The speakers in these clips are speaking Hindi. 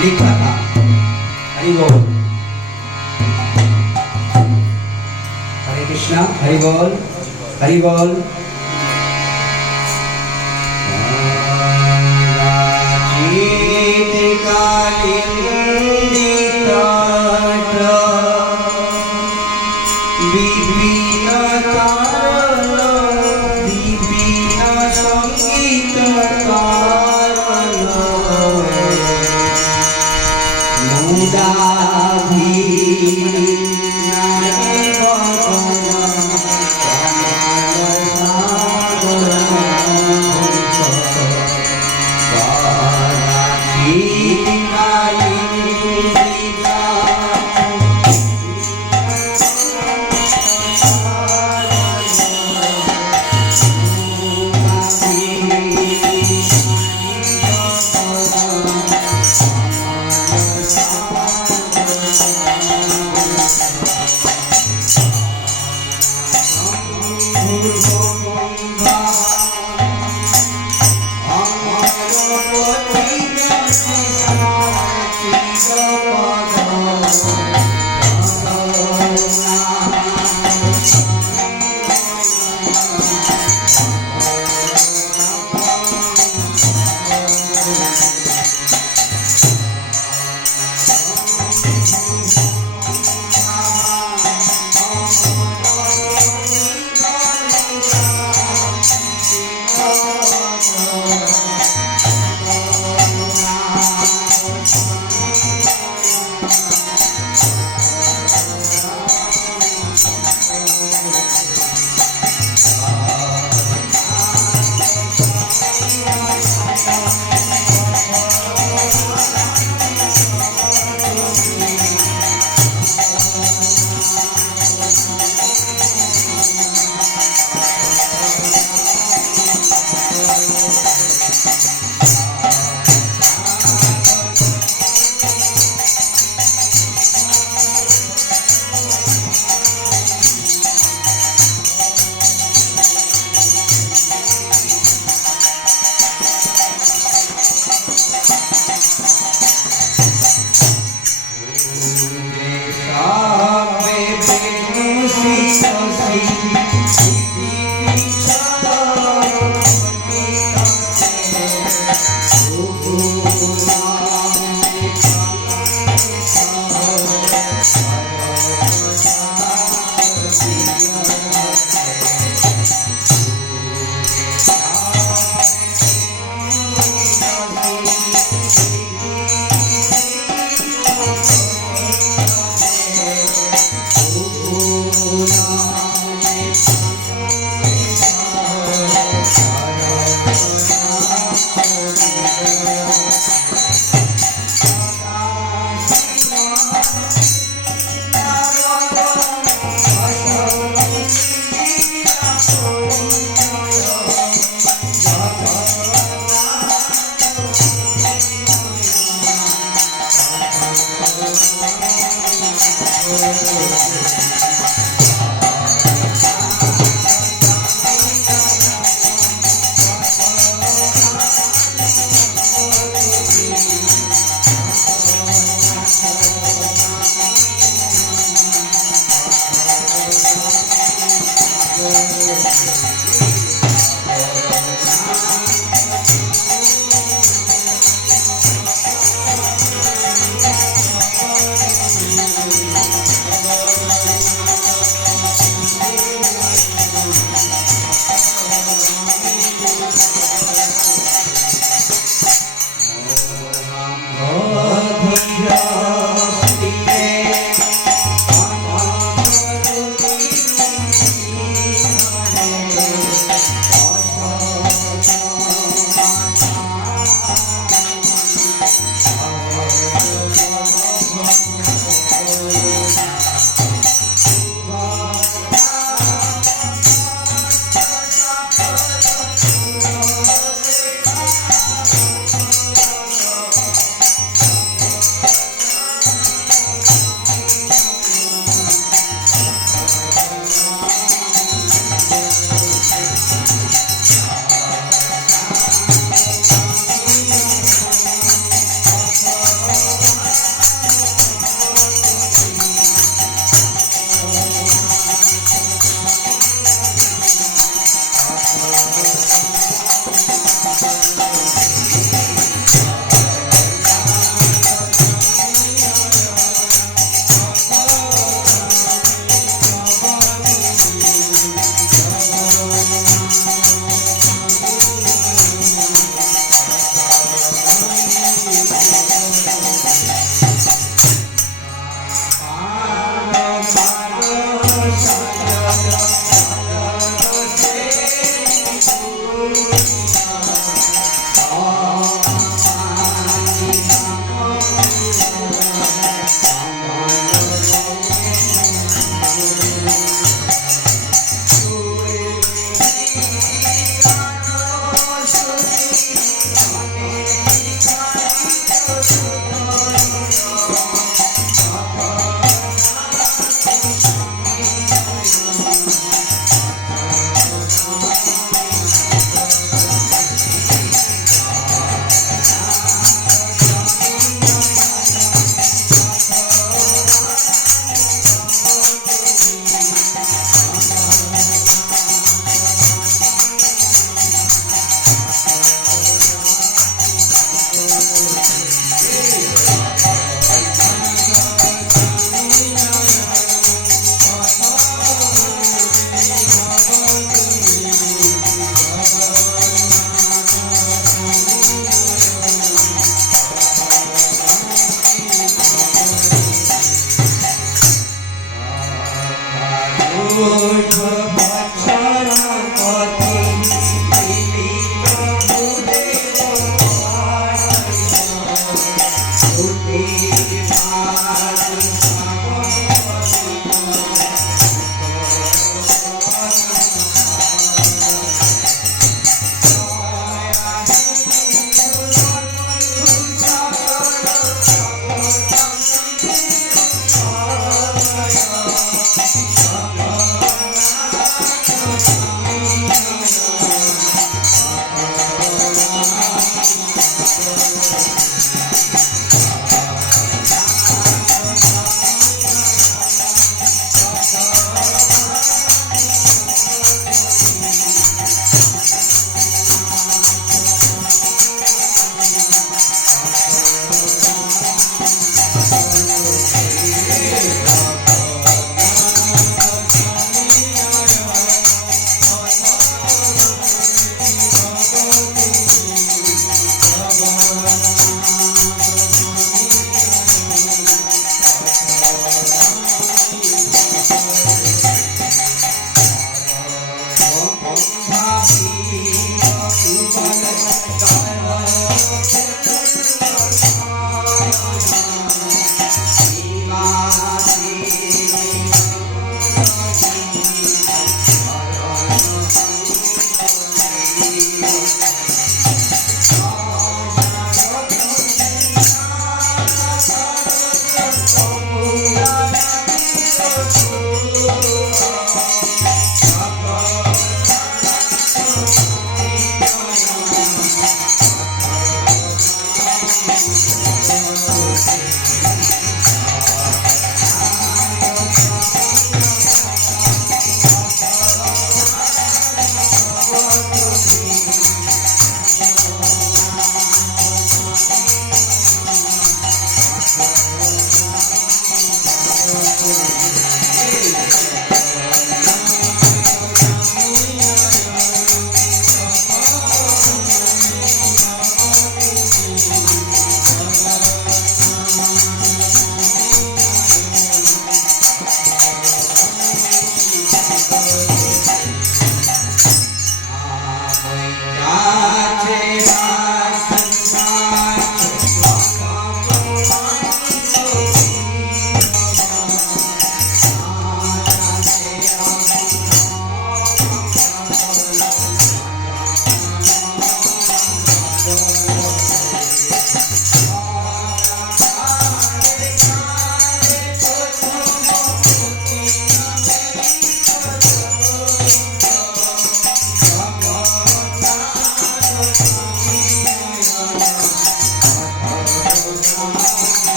लिखा था। हरि बोल, हरे कृष्णा, हरि बोल, हरि बोल।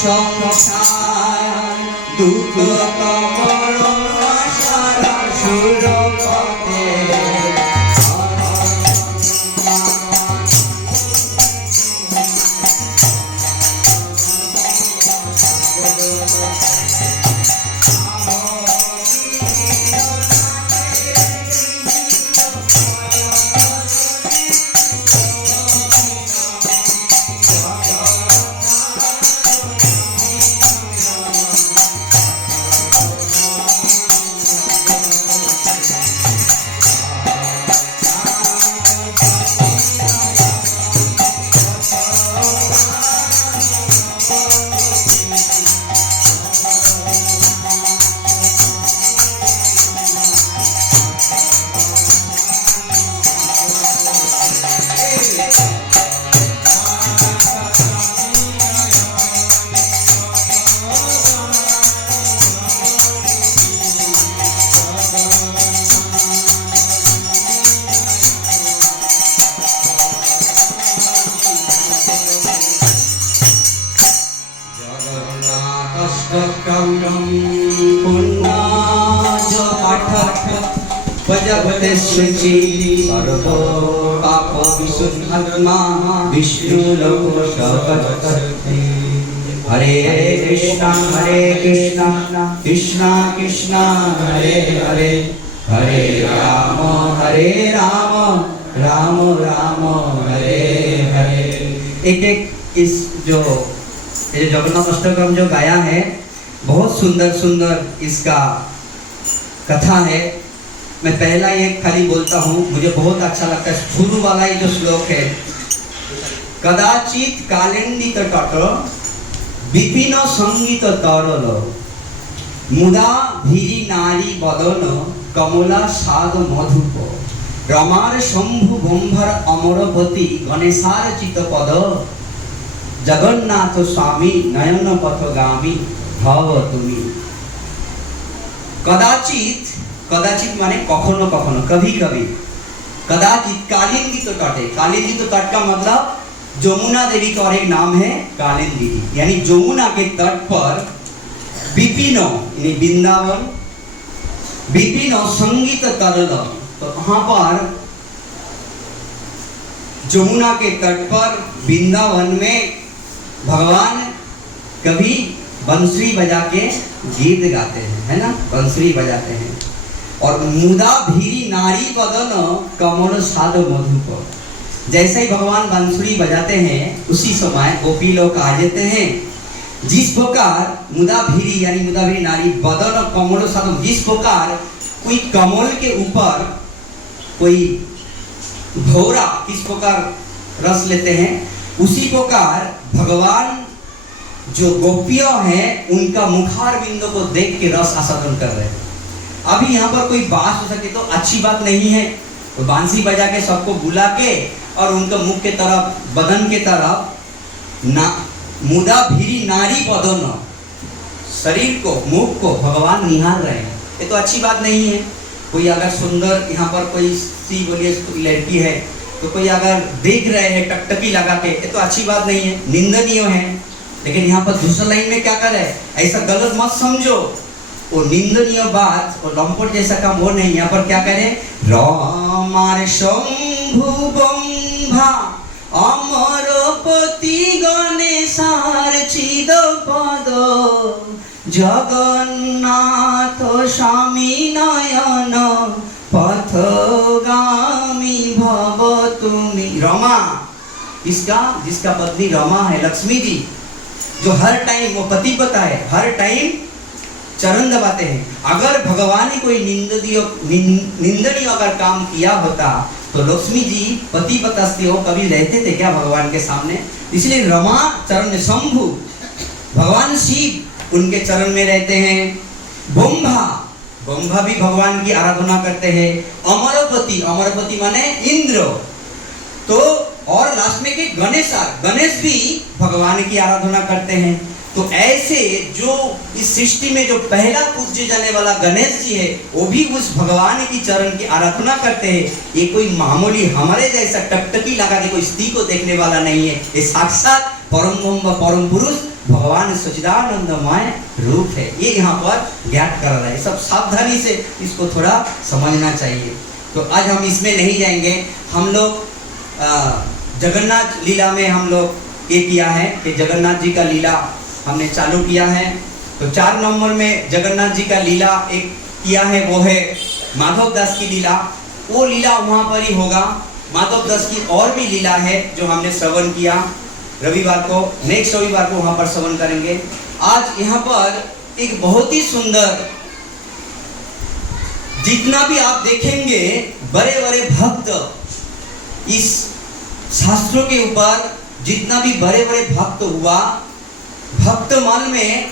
সংসার দুঃখ কমর আশার সুর পথে पुण्य पाठ भजते शुचि सर्व पाप विशुद्धात्मा विष्णु लोक शपथते। हरे कृष्णा कृष्णा कृष्णा हरे हरे, हरे राम राम राम हरे हरे। एक इस जो जगन्नाथ अष्टकम जो गाया है, बहुत सुंदर सुंदर इसका कथा है। मैं पहला ये खाली बोलता हूँ, मुझे बहुत अच्छा लगता है। शुरू वाला ये जो श्लोक है, कदाचित कालिंदी तट विपिन संगीत तरल मुदा भीरी नारी बदन कमला साद मधुप रमार शंभु बंभर अमरपति गणेशार चितपद जगन्नाथ स्वामी नयन पथगामी भव तुमी। कदाचित, कदाचित माने कखनो कखनो, कभी कभी। कदाचित कालिंदी तो तट है, कालिंदी तो तट का मतलब जमुना देवी का और एक नाम है कालिंदी, यानी जमुना के तट पर विपिनो यानी वृंदावन, विपिनो संगीत तरल, तो वहां पर जमुना के तट पर वृंदावन में भगवान कभी बंसुरी बजा के गीत गाते हैं, है ना, बंसुरी बजाते हैं। और मुदा भीरी नारी बदन कमल साद मधुप, जैसे ही भगवान बांसुरी बजाते हैं उसी समय गोपी लोग आ जाते हैं। जिस प्रकार मुदा भीरी यानी मुदा भीरी नारी बदन कमल साद, जिस प्रकार कोई कमल के ऊपर कोई भौरा किस प्रकार रस लेते हैं, उसी प्रकार भगवान जो गोपियों हैं उनका मुखार बिंदु को देख के रस आस्वादन कर रहे हैं। अभी यहाँ पर कोई बात हो सके तो अच्छी बात नहीं है, तो बांसुरी बजा के सबको बुला के और उनका मुख के तरफ, बदन के तरफ ना मुदा भीरी नारी बदन, शरीर को, मुख को भगवान निहार रहे हैं, ये तो अच्छी बात नहीं है। कोई अगर सुंदर यहाँ पर कोई सी बोलिए लड़की है तो कोई अगर देख रहे हैं टकटकी लगा के, ये तो अच्छी बात नहीं है, निंदनीय है। लेकिन यहाँ पर दूसरा लाइन में क्या करे, ऐसा गलत मत समझो, वो निंदनीय बात और लंपट जैसा काम वो नहीं। यहाँ पर क्या करे, रामार शंभु बंभा अमरपति गणेशार चिदपद जगन्नाथ स्वामी नयन पथगामी भव तुमी। रमा इसका, जिसका पत्नी रमा है, लक्ष्मी जी, जो हर टाइम, वो पति पता है, हर टाइम चरण दबाते हैं। अगर भगवान ही कोई निंदनीय अगर काम किया होता तो लक्ष्मी जी पति पतस्ती हो कभी रहते थे क्या भगवान के सामने? इसलिए रमा चरण में, शंभु भगवान शिव उनके चरण में रहते हैं। बंभा, बंभा भी भगवान की आराधना करते हैं। अमरपति, अमरपति माने इंद्र, तो और लास्ट में के गणेश, गणेश भी भगवान की आराधना करते हैं। तो ऐसे जो इस सृष्टि में जो पहला पूज्य जाने वाला गणेश जी है, वो भी उस भगवान की चरण की आराधना करते हैं। ये कोई मामूली हमारे जैसा टकटकी लगा के कोई स्त्री को देखने वाला नहीं है, ये साक्षात परम ब्रह्म परम पुरुष भगवान सच्चिदानंदमय रूप है। ये यहाँ पर ज्ञात कर रहा है, सब सावधानी से इसको थोड़ा समझना चाहिए। तो आज हम इसमें नहीं जाएंगे। हम लोग जगन्नाथ लीला में हम लोग ये किया है कि जगन्नाथ जी का लीला हमने चालू किया है। तो 4 नवंबर में जगन्नाथ जी का लीला एक किया है, वो है माधव दास की लीला। वो लीला वहाँ पर ही होगा। माधव दास की और भी लीला है जो हमने श्रवण किया रविवार को, नेक्स्ट रविवार को वहाँ पर श्रवण करेंगे। आज यहाँ पर एक बहुत ही सुंदर, जितना भी आप देखेंगे बड़े बड़े भक्त, इस शास्त्रों के ऊपर जितना भी बड़े बड़े भक्त हुआ, भक्त मन में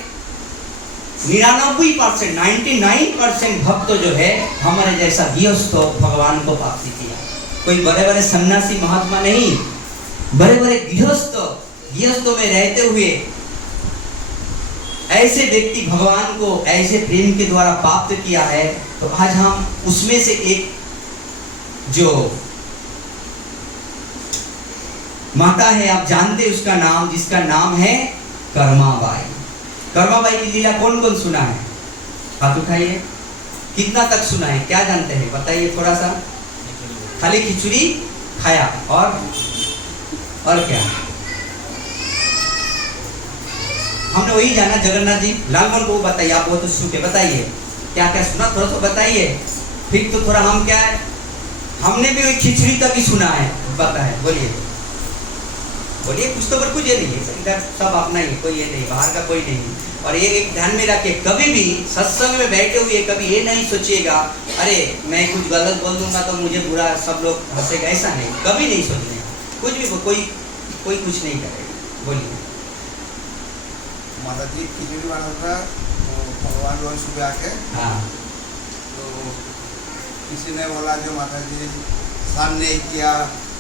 99%, 99% भक्त जो है हमारे जैसा गृहस्थ भगवान को प्राप्ति किया। कोई बड़े बड़े सन्यासी महात्मा नहीं, बड़े बड़े गृहस्थों में रहते हुए ऐसे व्यक्ति भगवान को ऐसे प्रेम के द्वारा प्राप्त किया है। तो आज हम उसमें से एक जो माता है, आप जानते उसका नाम, जिसका नाम है कर्माबाई। कर्माबाई की लीला कौन कौन सुना है? हाथ उठाइए। कितना तक सुना है, क्या जानते हैं बताइए थोड़ा सा। खाली खिचड़ी खाया और क्या? हमने वही जाना जगन्नाथ जी। लालमोहन को बताइए, आप बहुत उत्सुक है, बताइए क्या क्या सुना, थोड़ा सा बताइए। फिर तो थोड़ा हम क्या है, हमने भी वही खिचड़ी तक ही सुना है, पता है। बोलिए बोलिए, कुछ तो पर कुछ ये नहीं है, इधर सब अपना ही, कोई ये नहीं, बाहर का कोई नहीं। और ये एक ध्यान में रखिए, कभी भी सत्संग में बैठे हुए कभी ये नहीं सोचिएगा अरे मैं कुछ गलत बोल दूंगा तो मुझे बुरा सब लोग हंसेगा, ऐसा नहीं, कभी नहीं सोचने। कुछ भी कोई कुछ नहीं करेगा। बोलिए। माता जी खिचड़ी बना था तो भगवान रोज सुबह आके, हाँ, तो किसी ने बोला जो माता जी सामने किया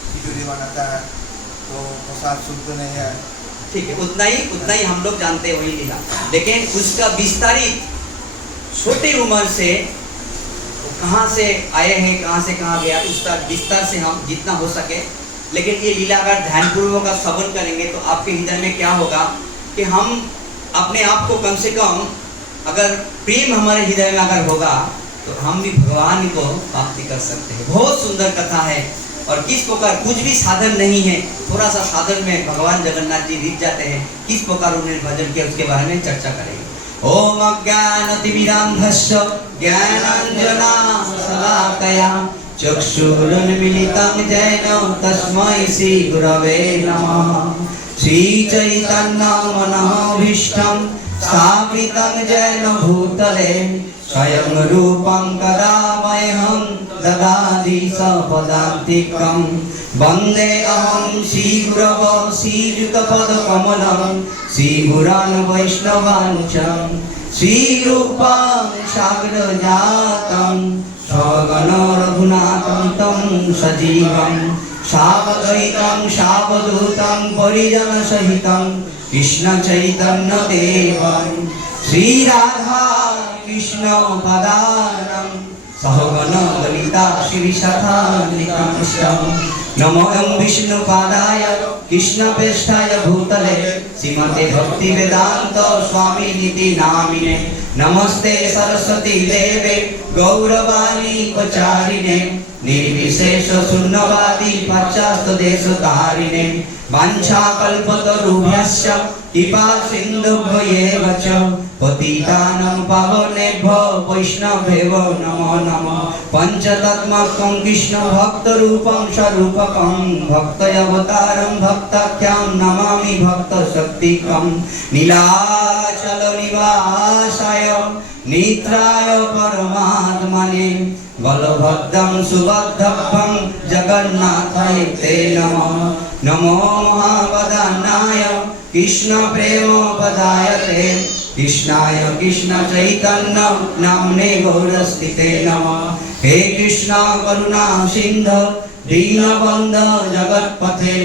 खिचड़ी बनाता है तो प्रसाद शुद्ध नहीं है। ठीक है, उतना ही हम लोग जानते हैं वही लीला। लेकिन उसका विस्तारित छोटी उम्र से कहाँ से आए हैं, कहाँ से कहाँ गया, उसका विस्तार से हम जितना हो सके। लेकिन ये लीला अगर ध्यानपूर्वक का श्रवण करेंगे तो आपके हृदय में क्या होगा कि हम अपने आप को कम से कम, अगर प्रेम हमारे हृदय में अगर होगा तो हम भी भगवान को प्राप्ति कर सकते हैं। बहुत सुंदर कथा है। और किस प्रकार, कुछ भी साधन नहीं है, थोड़ा सा साधन में भगवान जगन्नाथ जी रिझ जाते हैं। किस प्रकार उन्होंने भजन किया उसके बारे में चर्चा करेंगे। ओम अज्ञानतिमिरान्धस्य ज्ञानाञ्जना शलाकया चक्षुरुन्मीलितं येन तस्मै श्री गुरवे नमः। श्री चैतन्य मनोभीष्टं स्थापितं येन भूतले स्वयं रूपं कदा मह्यं ददाति सपदान्तिकं। वन्दे अहं श्रीगुरवो श्रीयुतपदकमलं श्रीगुरान् वैष्णवान् च श्रीरूपं साग्रजातं स्वगण रघुनाथं तं सजीवं सावधूतं सावधूतं परिजनसहितं कृष्ण चैतन्य देवं श्रीराधा कृष्ण पदानं सहगण ललिता श्रीशतानिकं। नमो विष्णुपादाय कृष्णप्रेष्ठाय भूतले श्रीमते भक्ति वेदांत स्वामी निति नामिने। नमस्ते सरस्वती देवे गौरवाणी प्रचारिणे निर्विशेष शून्यवादी पाश्चात्य देशधारिणे। वाञ्छाकल्पतरुभ्यश्च कृपा सिन्धुभ्येव च पतितानां पावनेभ्यो वैष्णवेभ्यो नमो नमः। पंचतत्मकं कृष्ण भक्तरूपं स्वरूपकं भक्तयवतारं भक्ताख्यं नमामि भक्तशक्तिकं। नीलाचल निवासाय नित्राय परमात्मने बलभद्रं सुभद्रं जगन्नाथाय ते नमः। नमो महावदनाय कृष्ण प्रेम पदायते कृष्णाय कृष्ण चैतन्य नाम्ने गौरस्थिते नमः। हे कृष्ण करुणा सिंधु दीनबंधु जगत्पथे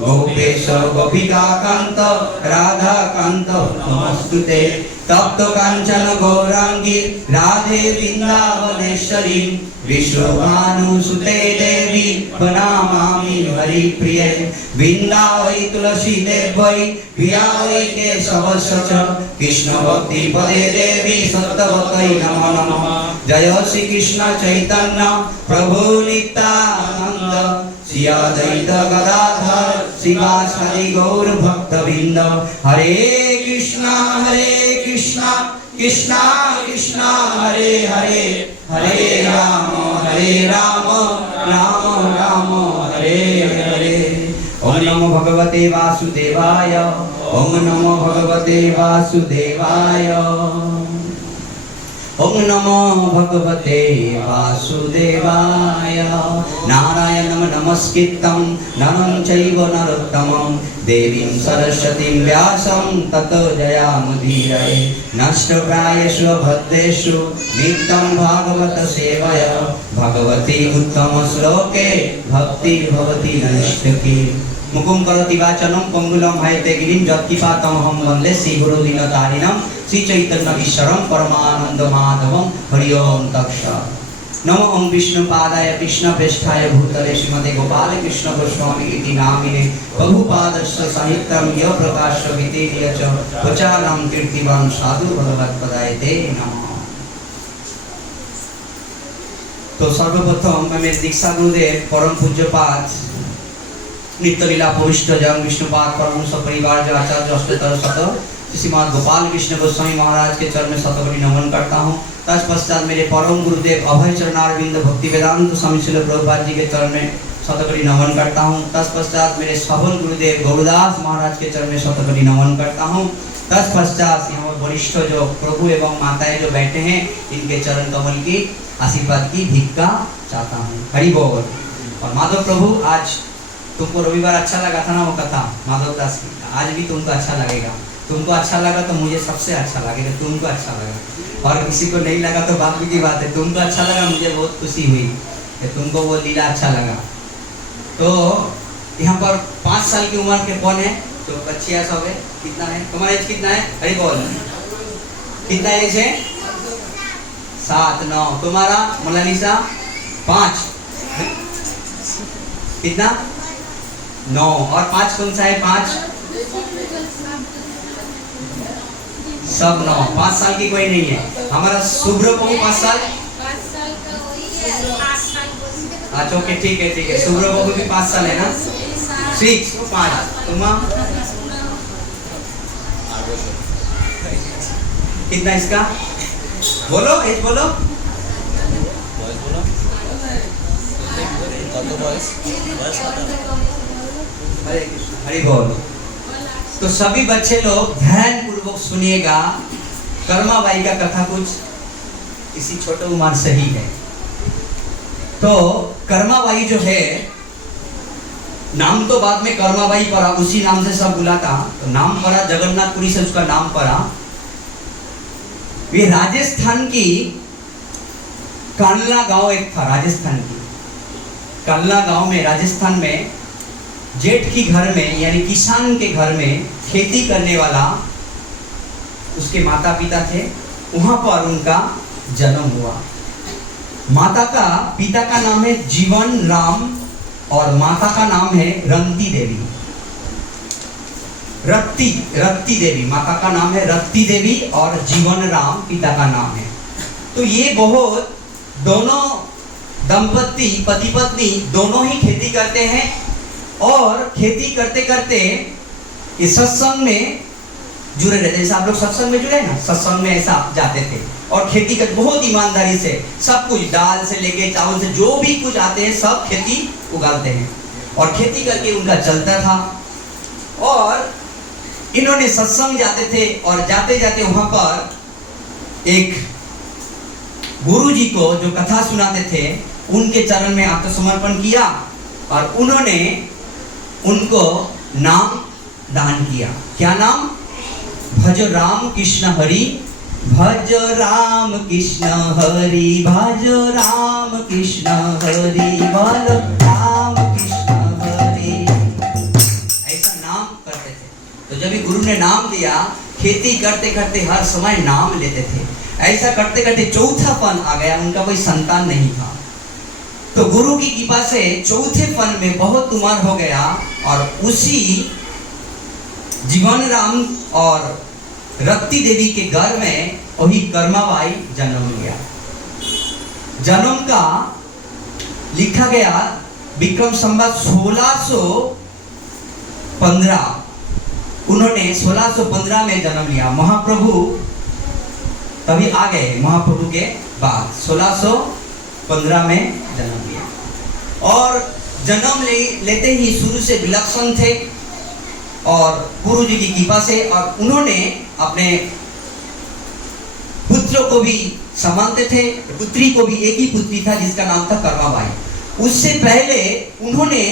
गोपेश गोपिका कांत राधा कांत नमस्तुते। तप्त कांचन गौरांगी राधे वृंदावनेश्वरी विश्वभानुसुते देवी प्रणमामि हरिप्रिये। वृंदावै तुलसी देवै प्रिया वै केशवस्य च कृष्ण भक्ति पदे देवी सत्यवतै नमो नमः। जय श्री कृष्ण चैतन्य प्रभु नित्यानंद श्री अद्वैत गदाधर श्रीवासादि गौर भक्तवृंद। हरे कृष्णा कृष्णा कृष्णा हरे हरे हरे राम राम राम हरे हरे। ओम नमो भगवते वासुदेवाय ओम नमो भगवते वासुदेवाय ओम नमो भगवते वासुदेवाय। नारायणं नमस्कृतं नरं चैव नरोत्तमं देवीं सरस्वतीं व्यासं ततो जयामुदीरये। नष्टप्रायेषु भद्रेषु नित्यं भागवत सेवया भगवती उत्तम श्लोके भक्ति भवति नैष्ठिकी। मुकुं करोति वाचनं पंगुलं हायते गिरिं यत्किपातमहं वन्दे श्रीगुरुदीनतारिणं श्री चैतन्य ईश्वरं परमानंद माधवं। हरि ओम तत्सत्। नमो ओम विष्णुपादाय कृष्णप्रेष्ठाय भूतले श्रीमते गोपाल कृष्ण गोस्वामी इति नामिने बहुपादस्य साहित्यं य प्रकाश वितेय च प्रचारं कीर्तिवान् साधु भगवत्पदाय ते नमः। तो सर्वप्रथम मैं मेरे दीक्षा गुरुदेव परम पूज्यपाद नित्य लीला प्रविष्ट जन विष्णुपाद परमहंस परिवार जो आचार्य अष्टोत्तर शत श्रीमद गोपाल कृष्ण गोस्वामी महाराज के चरण में शतकोटि नमन करता हूँ। तत्पश्चात मेरे परम गुरुदेव अभय चरणारविंद भक्ति वेदांत स्वामी श्रील प्रभुपाद जी के चरण में शतकोटि नमन करता हूँ। तत्पश्चात मेरे सफल गुरुदेव गौरदास महाराज के चरण में शतकोटि नमन करता हूँ। तत्पश्चात यहाँ पर वरिष्ठ जो प्रभु एवं माताएं जो बैठे हैं इनके चरण कमल की आशीर्वाद की भिक्षा चाहता हूँ। हरि बोल। और माधव प्रभु, आज तुमको रविवार अच्छा लगा था ना वो कथा माधव दास की, आज भी तुमको अच्छा लगेगा। तुमको अच्छा लगा तो मुझे सबसे अच्छा लगेगा, तुमको अच्छा लगा। और किसी को नहीं लगा तो बात की बात है, तुमको अच्छा लगा, मुझे बहुत खुशी हुई कि तुमको वो लीला अच्छा लगा। तो यहाँ पर 5 साल की उम्र के कौन है? तो बच्चे ऐसा हो गए, कितना है तुम्हारा एज? कितना है? अरे बोल, कितना एज है? 7 9। तुम्हारा मोनालिसा? 5। कितना? 9। और 5 कौन सा है? 5 सब 9। 5 साल की कोई नहीं है। हमारा शुभ्र बहू 5 साल। अच्छा ओके, ठीक है। शुभ्र बहू भी 5 साल है ना? 6 5। तुम कितना इसका? बोलो, एज बोलो। हरि बोल। तो सभी बच्चे लोग ध्यान पूर्वक सुनिएगा। कर्माबाई का कथा कुछ इसी छोटे उम्र से ही है। तो कर्माबाई जो है, नाम तो बाद में कर्माबाई पड़ा, उसी नाम से सब बुलाता। तो नाम पड़ा जगन्नाथपुरी से उसका नाम पड़ा। ये राजस्थान की कांडला गांव एक था, राजस्थान की कांडला गांव में, राजस्थान में जेठ की घर में यानी किसान के घर में खेती करने वाला उसके माता पिता थे। वहां पर उनका जन्म हुआ। पिता का नाम है जीवन राम और माता का नाम है रंती देवी। रत्ती देवी माता का नाम है, रत्ती देवी, और जीवन राम पिता का नाम है। तो ये बहुत दोनों दंपति पति पत्नी दोनों ही खेती करते हैं और खेती करते करते ये सत्संग में जुड़े रहते। जैसे आप लोग सत्संग में जुड़े ना, सत्संग में ऐसा जाते थे और खेती कर बहुत ईमानदारी से सब कुछ, दाल से लेके चावल से जो भी कुछ आते हैं सब खेती उगाते हैं और खेती करके उनका चलता था। और इन्होंने सत्संग जाते थे और जाते जाते वहां पर एक गुरुजी को जो कथा सुनाते थे उनके चरण में आत्मसमर्पण किया और उन्होंने उनको नाम दान किया। क्या नाम? भज राम कृष्ण हरि, भज राम कृष्ण हरि, भज राम कृष्ण हरि, बोल राम कृष्ण हरि। ऐसा नाम करते थे। तो जब गुरु ने नाम दिया, खेती करते करते हर समय नाम लेते थे। ऐसा करते करते चौथापन आ गया, उनका कोई संतान नहीं था। तो गुरु की कृपा से चौथे पन में बहुत उम्र हो गया और उसी जीवन राम और रत्ती देवी के घर में वही कर्माबाई जन्म लिया। जन्म का लिखा गया विक्रम संवत 1615। उन्होंने 1615 में जन्म लिया। महाप्रभु तभी आ गए, महाप्रभु के बाद 1615 में जन्म लिया। और जन्म लेते ही शुरू से विलक्षण थे और गुरु जी की कृपा से, और उन्होंने अपने पुत्र को भी सम्मानते थे, पुत्री को भी। एक ही पुत्री था जिसका नाम था कर्माबाई। उससे पहले उन्होंने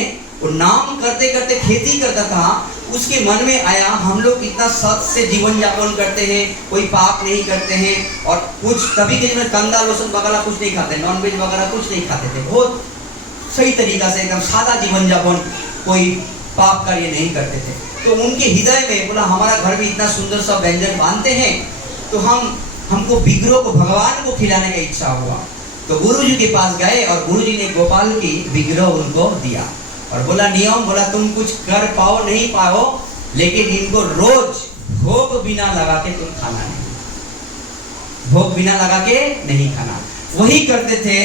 नाम करते करते खेती करता था, उसके मन में आया हम लोग इतना सत से जीवन यापन करते हैं, कोई पाप नहीं करते हैं और कुछ तभी के में कंदा लोसन वगैरह कुछ नहीं खाते, नॉनवेज वगैरह कुछ नहीं खाते थे, बहुत सही तरीका से एकदम सादा जीवन यापन, कोई पाप कार्य नहीं करते थे। तो उनके हृदय में बोला हमारा घर में इतना सुंदर सा व्यंजन बांधते हैं तो हमको विग्रह को, भगवान को खिलाने का इच्छा हुआ। तो गुरुजी के पास गए और गुरुजी ने गोपाल की विग्रह उनको दिया और बोला नियम, बोला तुम कुछ कर पाओ नहीं पाओ, लेकिन इनको रोज भोग बिना लगा के तुम खाना नहीं, भोग बिना लगा के नहीं खाना। वही करते थे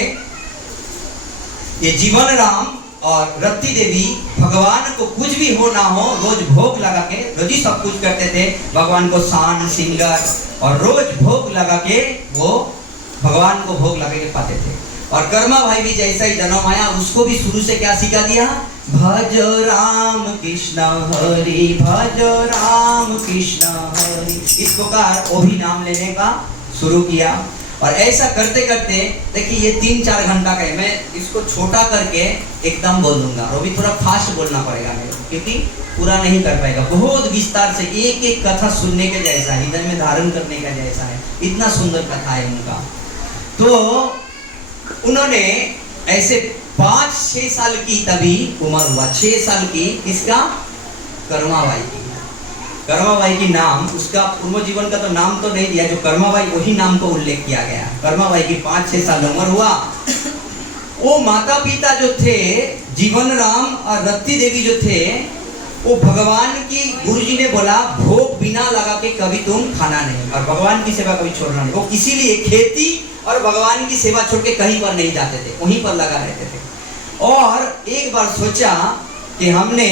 ये जीवन राम और रत्ती देवी। भगवान को कुछ भी हो ना हो, रोज भोग लगा के रोज ही सब कुछ करते थे। भगवान को शान सिंगर और रोज भोग लगा के वो भगवान को भोग लगा के पाते थे। और कर्मा भाई भी जैसा ही जन्म आया, उसको भी शुरू से क्या सिखा दिया, भज राम कृष्ण हरि, भज राम कृष्ण हरि। इस प्रकार वो भी नाम लेने का शुरू किया। और ऐसा करते करते देखिए ये 3-4 घंटा का है, मैं इसको छोटा करके एकदम बोल दूंगा और भी थोड़ा फास्ट बोलना पड़ेगा मेरे को, क्योंकि पूरा नहीं कर पाएगा। बहुत विस्तार से एक एक कथा सुनने के जैसा, हृदय में धारण करने का जैसा है, इतना सुंदर कथा है उनका। तो उन्होंने ऐसे 5-6 साल की तभी उम्र हुआ, 6 साल की, इसका कर्माबाई की। कर्माबाई की नाम, उसका पूर्व जीवन का तो नाम तो नहीं दिया, जो कर्माबाई वही नाम को उल्लेख किया गया। कर्माबाई की 5-6 साल उम्र हुआ। वो माता पिता जो थे जीवन राम और रत्ती देवी जो थे, वो भगवान की, गुरुजी ने बोला भोग बिना लगा के कभी तुम खाना नहीं और भगवान की सेवा कभी छोड़ना नहीं। वो इसीलिए खेती और भगवान की सेवा छोड़ के कहीं पर नहीं जाते थे, वहीं पर लगा रहते थे। और एक बार सोचा कि हमने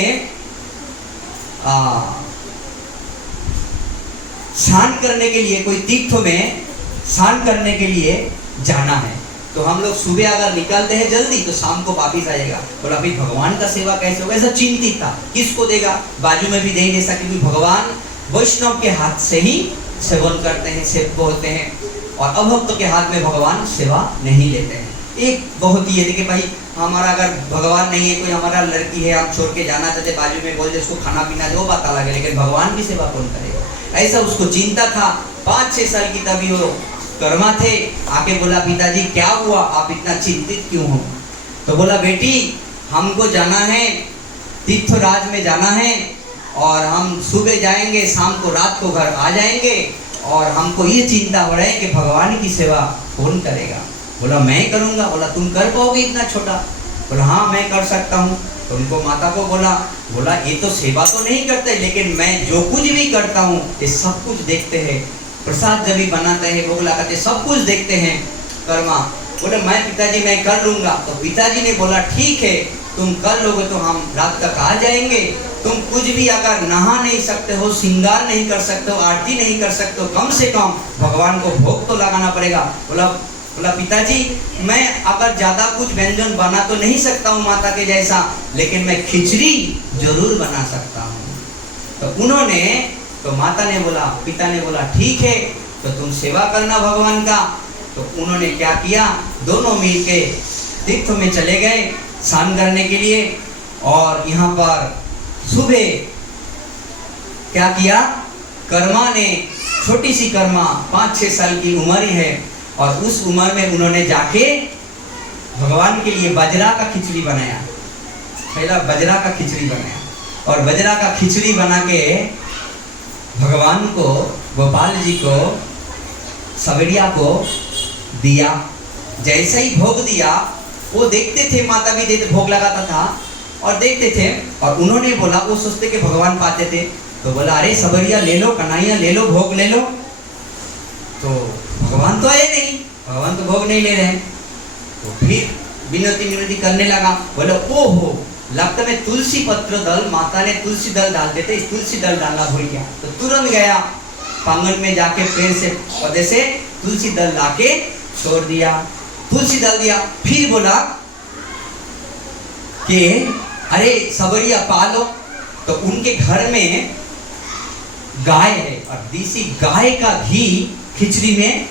स्नान करने के लिए, कोई तीर्थ में स्नान करने के लिए जाना है, तो हम लोग सुबह अगर निकलते हैं जल्दी तो शाम को वापिस आएगा। बोला फिर भगवान का सेवा कैसे होगा, ऐसा चिंतित था, किसको देगा, बाजू में भी नहीं दे सके, क्योंकि भगवान वैष्णव के हाथ से ही सेवन करते हैं, सेवक होते हैं, और अभक्त के हाथ में भगवान सेवा नहीं लेते हैं। एक बहुत ही, देखिए भाई हमारा अगर भगवान नहीं है, कोई हमारा लड़की है, हम छोड़ के जाना चाहते, बाजू में बोल दे उसको खाना पीना दो, बात अलग है, लेकिन भगवान की सेवा कौन करेगा, ऐसा उसको चिंता था। 5-6 साल की तभी वो कर्मा थे। आके बोला पिताजी क्या हुआ, आप इतना चिंतित क्यों हो? तो बोला बेटी हमको जाना है, तीर्थराज में जाना है, और हम सुबह जाएंगे, शाम को रात को घर आ जाएंगे, और हमको ये चिंता हो रहा है कि भगवान की सेवा कौन करेगा। बोला मैं करूँगा। बोला तुम कर पाओगे इतना छोटा? बोला हाँ मैं कर सकता हूँ। तो उनको माता को बोला ये तो सेवा तो नहीं करते, लेकिन मैं जो कुछ भी करता हूँ ये सब कुछ देखते हैं, प्रसाद जब भी बनाते हैं, भोग लगाते, सब कुछ देखते हैं कर्मा। बोले मैं पिताजी मैं कर लूँगा। तो पिताजी ने बोला ठीक है तुम कर लोगे तो हम रात तक आ जाएंगे। तुम कुछ भी अगर नहा नहीं सकते हो, श्रृंगार नहीं कर सकते हो, आरती नहीं कर सकते हो, कम से कम भगवान को भोग तो लगाना पड़ेगा। बोला पिताजी मैं अगर ज्यादा कुछ व्यंजन बना तो नहीं सकता हूँ माता के जैसा, लेकिन मैं खिचड़ी जरूर बना सकता हूँ। तो माता ने बोला, पिता ने बोला ठीक है तो तुम सेवा करना भगवान का। तो उन्होंने क्या किया, दोनों मिलके तीर्थ में चले गए स्नान करने के लिए। और यहाँ पर सुबह क्या किया, कर्मा ने, छोटी सी कर्मा 5-6 साल की उम्र ही है, और उस उम्र में उन्होंने जाके भगवान के लिए बाजरा का खिचड़ी बनाया। पहला बाजरा का खिचड़ी बनाया, और बाजरा का खिचड़ी बना के भगवान को, गोपाल जी को, सवरिया को दिया। जैसे ही भोग दिया वो देखते थे, माता भी देते, भोग लगाता था और देखते थे। और उन्होंने बोला, वो सोचते कि भगवान पाते थे, तो बोला अरे सवरिया ले लो, कन्हैया ले लो, भोग ले लो। तो भगवान तो आए नहीं, भगवान तो भोग नहीं ले रहे हैं। तो फिर विनती करने लगा। बोले ओहो लगता है तुलसी पत्र दल, माता ने तुलसी दल डालते थे, तुलसी दल डालना भूल गया। तो तुरंत गया पांगन में जाके पेड़ से पौधे से तुलसी दल लाके छोड़ दिया, तुलसी दल दिया। फिर बोला कि अरे सबरिया पालो। तो उनके घर में गाय है और देसी गाय का घी खिचड़ी में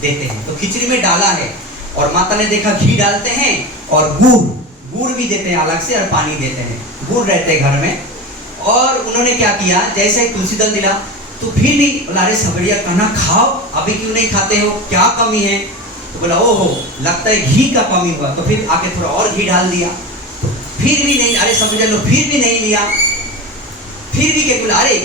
देते हैं, तो खिचड़ी में डाला है। और माता ने देखा घी डालते हैं और गुड़ भी देते हैं अलग से, और पानी देते हैं, गुड़ रहते हैं घर में। और उन्होंने क्या किया, जैसे ही तुलसी दल दिला तो फिर भी बोला अरे सबरिया कहना खाओ, अभी क्यों नहीं खाते हो, क्या कमी है? तो बोला ओहो लगता है घी का कमी हुआ। तो फिर आके थोड़ा और घी डाल दिया, तो फिर भी नहीं, अरे सबरिया लो, फिर भी नहीं लिया। फिर भी क्या बोला अरे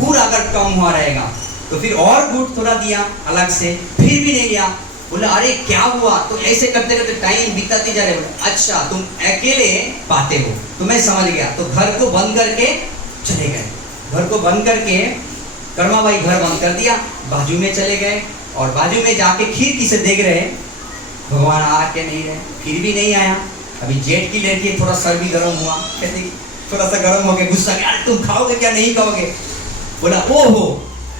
गुड़ अगर कम हुआ रहेगा, तो फिर और गुड़ थोड़ा दिया अलग से, फिर भी नहीं लिया। बोला अरे क्या हुआ? तो ऐसे करते करते टाइम बीताते जा रहे। बोला अच्छा तुम अकेले पाते हो, तो मैं समझ गया। तो घर को बंद करके चले गए। घर को बंद करके कर्मा भाई घर बंद कर दिया, बाजू में चले गए और बाजू में जाके खिड़की से देख रहे भगवान आ के नहीं रहे, फिर भी नहीं आया। अभी जेठ की लड़की थोड़ा सर भी गर्म हुआ, कहते थोड़ा सा गर्म हो गया, गुस्सा किया, अरे तुम खाओगे क्या नहीं खाओगे? बोला ओहो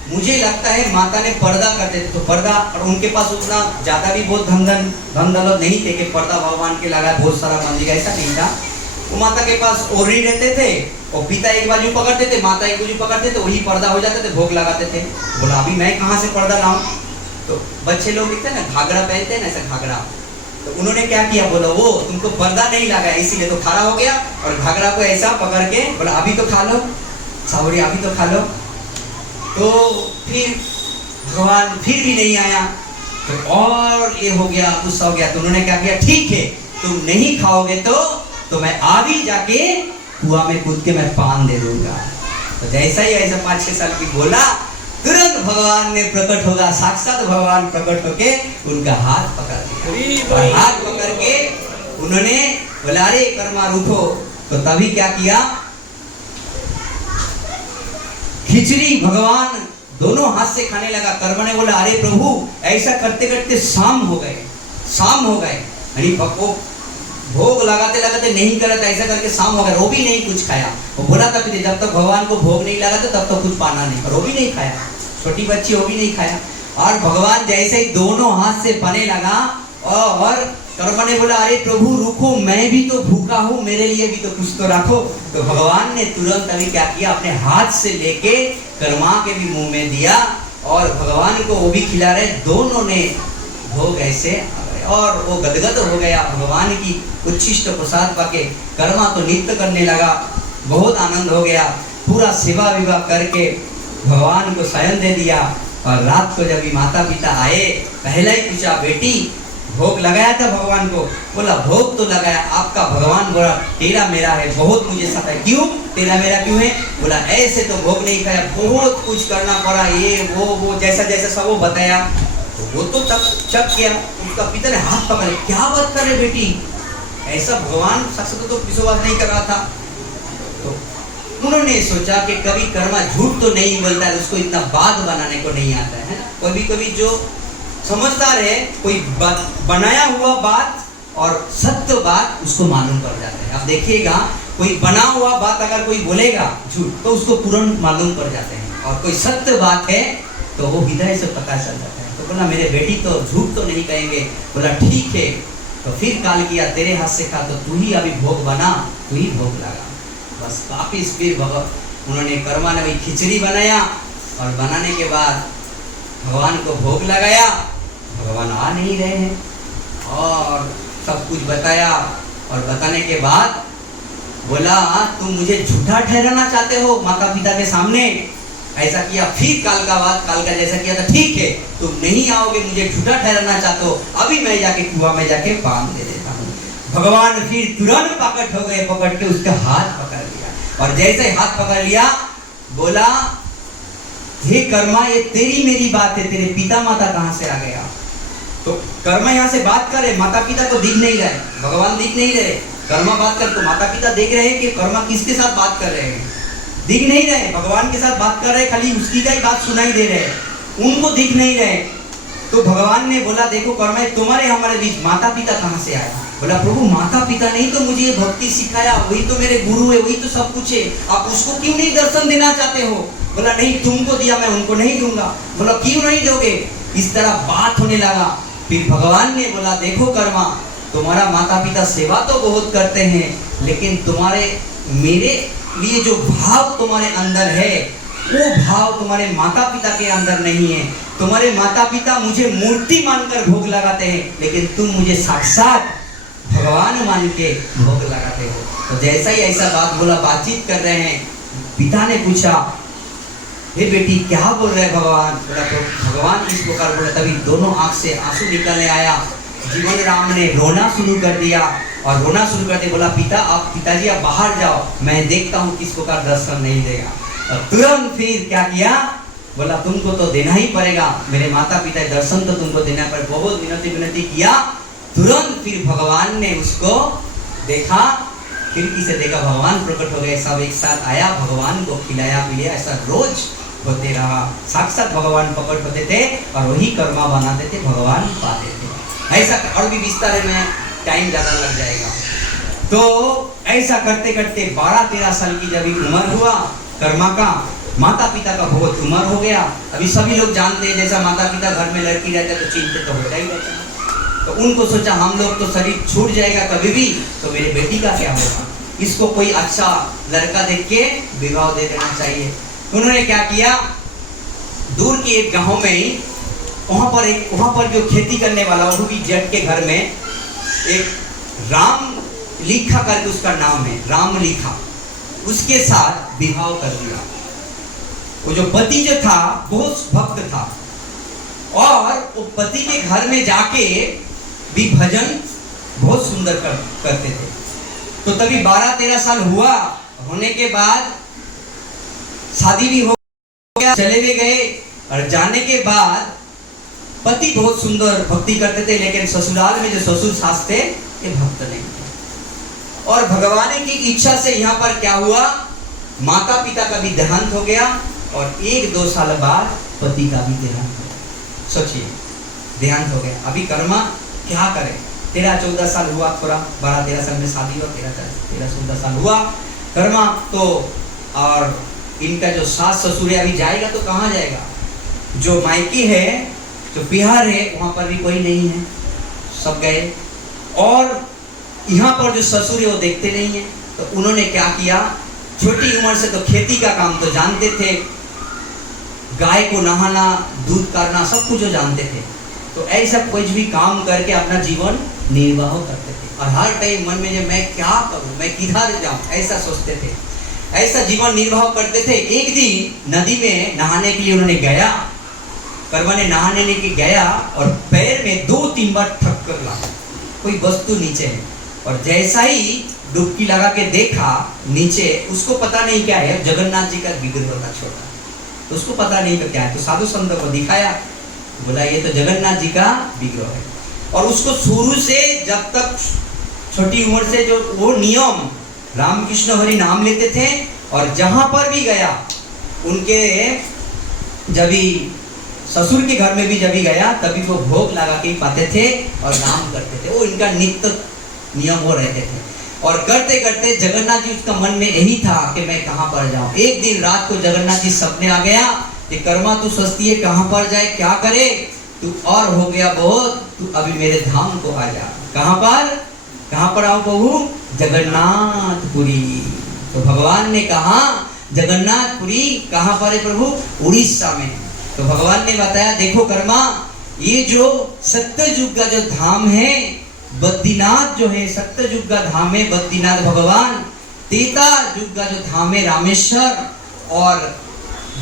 मुझे लगता है माता ने पर्दा करते थे, तो पर्दा, और उनके पास उतना ज्यादा भी बहुत धन दौलत नहीं थे कि पर्दा भगवान के लगा बहुत सारा मंदिर, ऐसा नहीं था। वो माता के पास ओढ़नी रहते थे और पिता एक बाजू पकड़ते थे, माता एक बाजू पकड़ते थे, वही पर्दा हो जाते थे, भोग लगाते थे। बोला अभी मैं कहाँ से पर्दा लाऊं? तो बच्चे लोग दिखते ना घाघरा पहनते हैं ना, ऐसा घाघरा, तो उन्होंने क्या किया? बोला वो तुमको पर्दा नहीं लगा इसीलिए, तो खड़ा हो गया और घाघरा को ऐसा पकड़ के बोला अभी तो खा लो सावरी, अभी तो खा लो। तो फिर भगवान फिर भी नहीं आया, तो और ये हो गया, गुस्सा हो गया। तो उन्होंने क्या किया? ठीक है तुम नहीं खाओगे तो मैं अभी जाके कुआं में कूद के मैं पान दे दूंगा। तो जैसा ही ऐसा 5-6 साल की बोला, तुरंत भगवान ने प्रकट होगा, साक्षात भगवान प्रकट होके उनका हाथ पकड़ लिया और हाथ पकड़ के उन्होंने बोला अरे कर्मा रुको। तो तभी क्या किया? खिचड़ी भगवान दोनों हाथ से खाने लगा। कर्मा ने बोला अरे प्रभु ऐसा करते करते शाम हो गए, अरे भोग लगाते लगाते नहीं करते, ऐसा करके शाम हो गया, वो भी नहीं कुछ खाया। वो बोला था जब तक भगवान को भोग नहीं लगाते तब तक कुछ पाना नहीं, और वो भी नहीं खाया, छोटी बच्ची वो भी नहीं खाया। और भगवान जैसे ही दोनों हाथ से पाने लगा और कर्मा ने बोला अरे प्रभु रुको, मैं भी तो भूखा हूँ, मेरे लिए भी तो कुछ तो रखो। तो भगवान ने तुरंत अभी क्या किया? अपने हाथ से लेके कर्मा के भी मुंह में दिया और भगवान को वो भी खिला रहे। दोनों ने भोग ऐसे और वो गदगद हो गया भगवान की उच्छिष्ट प्रसाद पाके। कर्मा तो नृत्य करने लगा, बहुत आनंद हो गया, पूरा सेवा विवाह करके भगवान को शयन दे दिया। और रात को जब माता पिता आए, पहला ही पूछा बेटी भोग लगाया था भगवान को? बोला भोग तो लगाया, आपका भगवान बोला तेरा मेरा है, बहुत मुझे सता है। क्यों तेरा मेरा क्यों है? बोला ऐसे तो भोग नहीं खाया, बहुत कुछ करना पड़ा, ये वो जैसा जैसा सब वो बताया। वो तो तब चक किया, उसका पिता ने हाथ पकड़े, क्या बात कर रहे बेटी, ऐसा भगवान साक्षात तो विश्वास नहीं कर रहा था। तो उन्होंने सोचा कि कभी कर्मा झूठ तो नहीं बोलता है, उसको इतना बात बनाने को नहीं आता है ना। कभी कभी जो समझदार है, कोई बनाया हुआ बात और सत्य बात उसको मालूम पड़ जाता है। आप देखिएगा कोई बना हुआ बात अगर कोई बोलेगा झूठ तो उसको तुरंत मालूम पड़ जाते हैं, और कोई सत्य बात है तो वो हृदय से पता चल जाता है। तो बोला मेरे बेटी तो झूठ तो नहीं कहेंगे। बोला ठीक है। तो फिर काल किया तेरे हाथ से खा, तो तू ही अभी भोग बना, तू ही भोग लगा। बस वापिस फिर उन्होंने कर्मा ने वही खिचड़ी बनाया और बनाने के बाद भगवान को भोग लगाया। भगवान आ नहीं रहे हैं और सब कुछ बताया, और बताने के बाद बोला तुम मुझे झूठा ठहराना चाहते हो माता पिता के सामने? ऐसा किया। फिर काल का जैसा किया था, ठीक है तुम नहीं आओगे, मुझे झूठा ठहराना चाहते हो, अभी मैं जाके कुआं में जाके पान दे देता हूँ। भगवान फिर तुरंत प्रकट हो गए, पकड़ के उसका हाथ पकड़ लिया, और जैसे हाथ पकड़ लिया बोला हे कर्मा ये तेरी मेरी बात है, तेरे पिता माता कहाँ से आ गया? तो कर्मा यहाँ से बात करे, माता पिता को दिख नहीं रहे, भगवान दिख नहीं रहे। कर्मा बात कर तो माता पिता देख रहे हैं कि कर्मा किसके साथ बात कर रहे हैं, दिख नहीं रहे, भगवान के साथ बात कर रहे, खाली उसकी का ही बात सुनाई दे रहे, उनको दिख नहीं रहे। तो भगवान ने बोला देखो कर्मा तुम्हारे हमारे बीच माता पिता कहाँ से आया? बोला प्रभु माता पिता नहीं तो मुझे भक्ति सिखाया, वही तो मेरे गुरु है, वही तो सब कुछ है, आप उसको क्यों नहीं दर्शन देना चाहते हो? बोला नहीं तुमको दिया मैं उनको नहीं दूंगा। बोला क्यों नहीं दोगे? इस तरह बात होने लगा। फिर भगवान ने बोला देखो कर्मा तुम्हारा माता पिता सेवा तो बहुत करते हैं, लेकिन तुम्हारे मेरे लिए जो भाव तुम्हारे अंदर है वो भाव तुम्हारे माता पिता के अंदर नहीं है। तुम्हारे माता पिता मुझे मूर्ति मानकर भोग लगाते हैं, लेकिन तुम मुझे साक्षात भगवान मान के भोग लगाते हो। तो जैसा ही ऐसा बात बोला, बातचीत कर रहे हैं, पिता ने पूछा हे बेटी क्या बोल रहे भगवान? बोला तो भगवान इस प्रकार बोला। तभी दोनों आंख से आंसू निकलने आया। जीवन राम ने रोना शुरू कर दिया, और रोना शुरू करते बोला पिताजी आप बाहर जाओ, मैं देखता हूँ किस प्रकार दर्शन नहीं देगा। और तुरंत फिर क्या किया? बोला तुमको तो देना ही पड़ेगा, मेरे माता पिता दर्शन तो तुमको देना पड़ेगा। बहुत विनती किया, तुरंत फिर भगवान ने उसको देखा, खिड़की से देखा, भगवान प्रकट हो गए, सब एक साथ आया, भगवान को खिलाया पिलाया। ऐसा रोज होते रहा, साक्षात भगवान प्रकट होते थे और वही कर्मा बनाते थे, भगवान पाते थे। ऐसा और भी विस्तार में टाइम ज़्यादा लग जाएगा। तो ऐसा करते करते 12-13 साल की जब उम्र हुआ कर्मा का, माता पिता का बहुत उम्र हो गया। अभी सभी लोग जानते हैं, जैसा माता पिता घर में लड़की रहता है तो चिंतित तो होता ही रहता है। तो उनको सोचा हम लोग तो शरीर छूट जाएगा कभी भी, तो मेरे बेटी का क्या होगा, इसको कोई अच्छा लड़का देख के विवाह दे देना चाहिए। उन्होंने क्या किया, दूर के एक गांव में ही वहाँ पर जो खेती करने वाला वो भी जट के घर में एक राम लिखा करके उसका नाम है, राम लिखा, उसके साथ विवाह कर दिया। वो जो पति जो था बहुत भक्त था और वो पति के घर में जाके भी भजन बहुत सुंदर करते थे। तो तभी 12-13 साल हुआ, होने के बाद शादी भी हो गया, चले भी गए। और जाने के बाद पति बहुत सुंदर भक्ति करते थे, लेकिन ससुराल में जो ससुर सास थे ये भक्त नहीं थे। और भगवान की इच्छा से यहाँ पर क्या हुआ, माता पिता का भी देहांत हो गया और 1-2 साल बाद पति का भी देहांत हो गया। सोचिए, देहांत हो गया। अभी कर्मा क्या करे, 13-14 साल हुआ, थोड़ा 12-13 साल में शादी हुआ, 13-14 साल हुआ कर्मा। तो और इनका जो सास ससुर है अभी जाएगा तो कहाँ जाएगा, जो मायकी है जो बिहार है वहाँ पर भी कोई नहीं है, सब गए। और यहाँ पर जो ससुर है वो देखते नहीं है। तो उन्होंने क्या किया, छोटी उम्र से तो खेती का काम तो जानते थे, गाय को नहाना, दूध करना, सब कुछ जो जानते थे। तो ऐसा कुछ भी काम करके अपना जीवन निर्वाह करते थे। और हर टाइम मन में जो मैं क्या करूं, मैं किधर जाऊं, ऐसा सोचते थे, ऐसा जीवन निर्वाह करते थे। एक दिन नदी में नहाने के लिए उन्होंने गया, कर्मा ने नहाने के गया और पैर में 2-3 बार ठक्कर लगा, कोई वस्तु नीचे है। और जैसा ही डुबकी लगा के देखा नीचे, उसको पता नहीं क्या है, जगन्नाथ जी का विग्रह था छोटा, तो उसको पता नहीं तो क्या है। तो साधु संत को दिखाया, बोला ये तो जगन्नाथ जी का विग्रह है। और उसको शुरू से जब तक छोटी उम्र से जो वो नियम, रामकृष्ण हरि नाम लेते थे और जहां पर भी गया उनके जब भी ससुर के घर में भी जब भी गया तभी वो भोग लगा के पाते थे और नाम करते थे। वो इनका नित्य नियम हो रहते थे। और करते करते जगन्नाथ जी, उसका मन में यही था कि मैं कहाँ पर जाऊं। एक दिन रात को जगन्नाथ जी सपने आ गया कि कर्मा तू सोचती है कहाँ पर जाए, क्या करे, तू और हो गया बहुत, तू अभी मेरे धाम को आ जा। कहाँ पर आओ प्रभु, जगन्नाथपुरी। तो भगवान ने कहा जगन्नाथपुरी कहाँ पर है प्रभु, उड़ीसा में। तो भगवान ने बताया देखो कर्मा, ये जो सत्ययुग का जो धाम है बद्रीनाथ, जो है सत्ययुग का धाम है बद्रीनाथ भगवान, त्रेता युग का जो धाम है रामेश्वर, और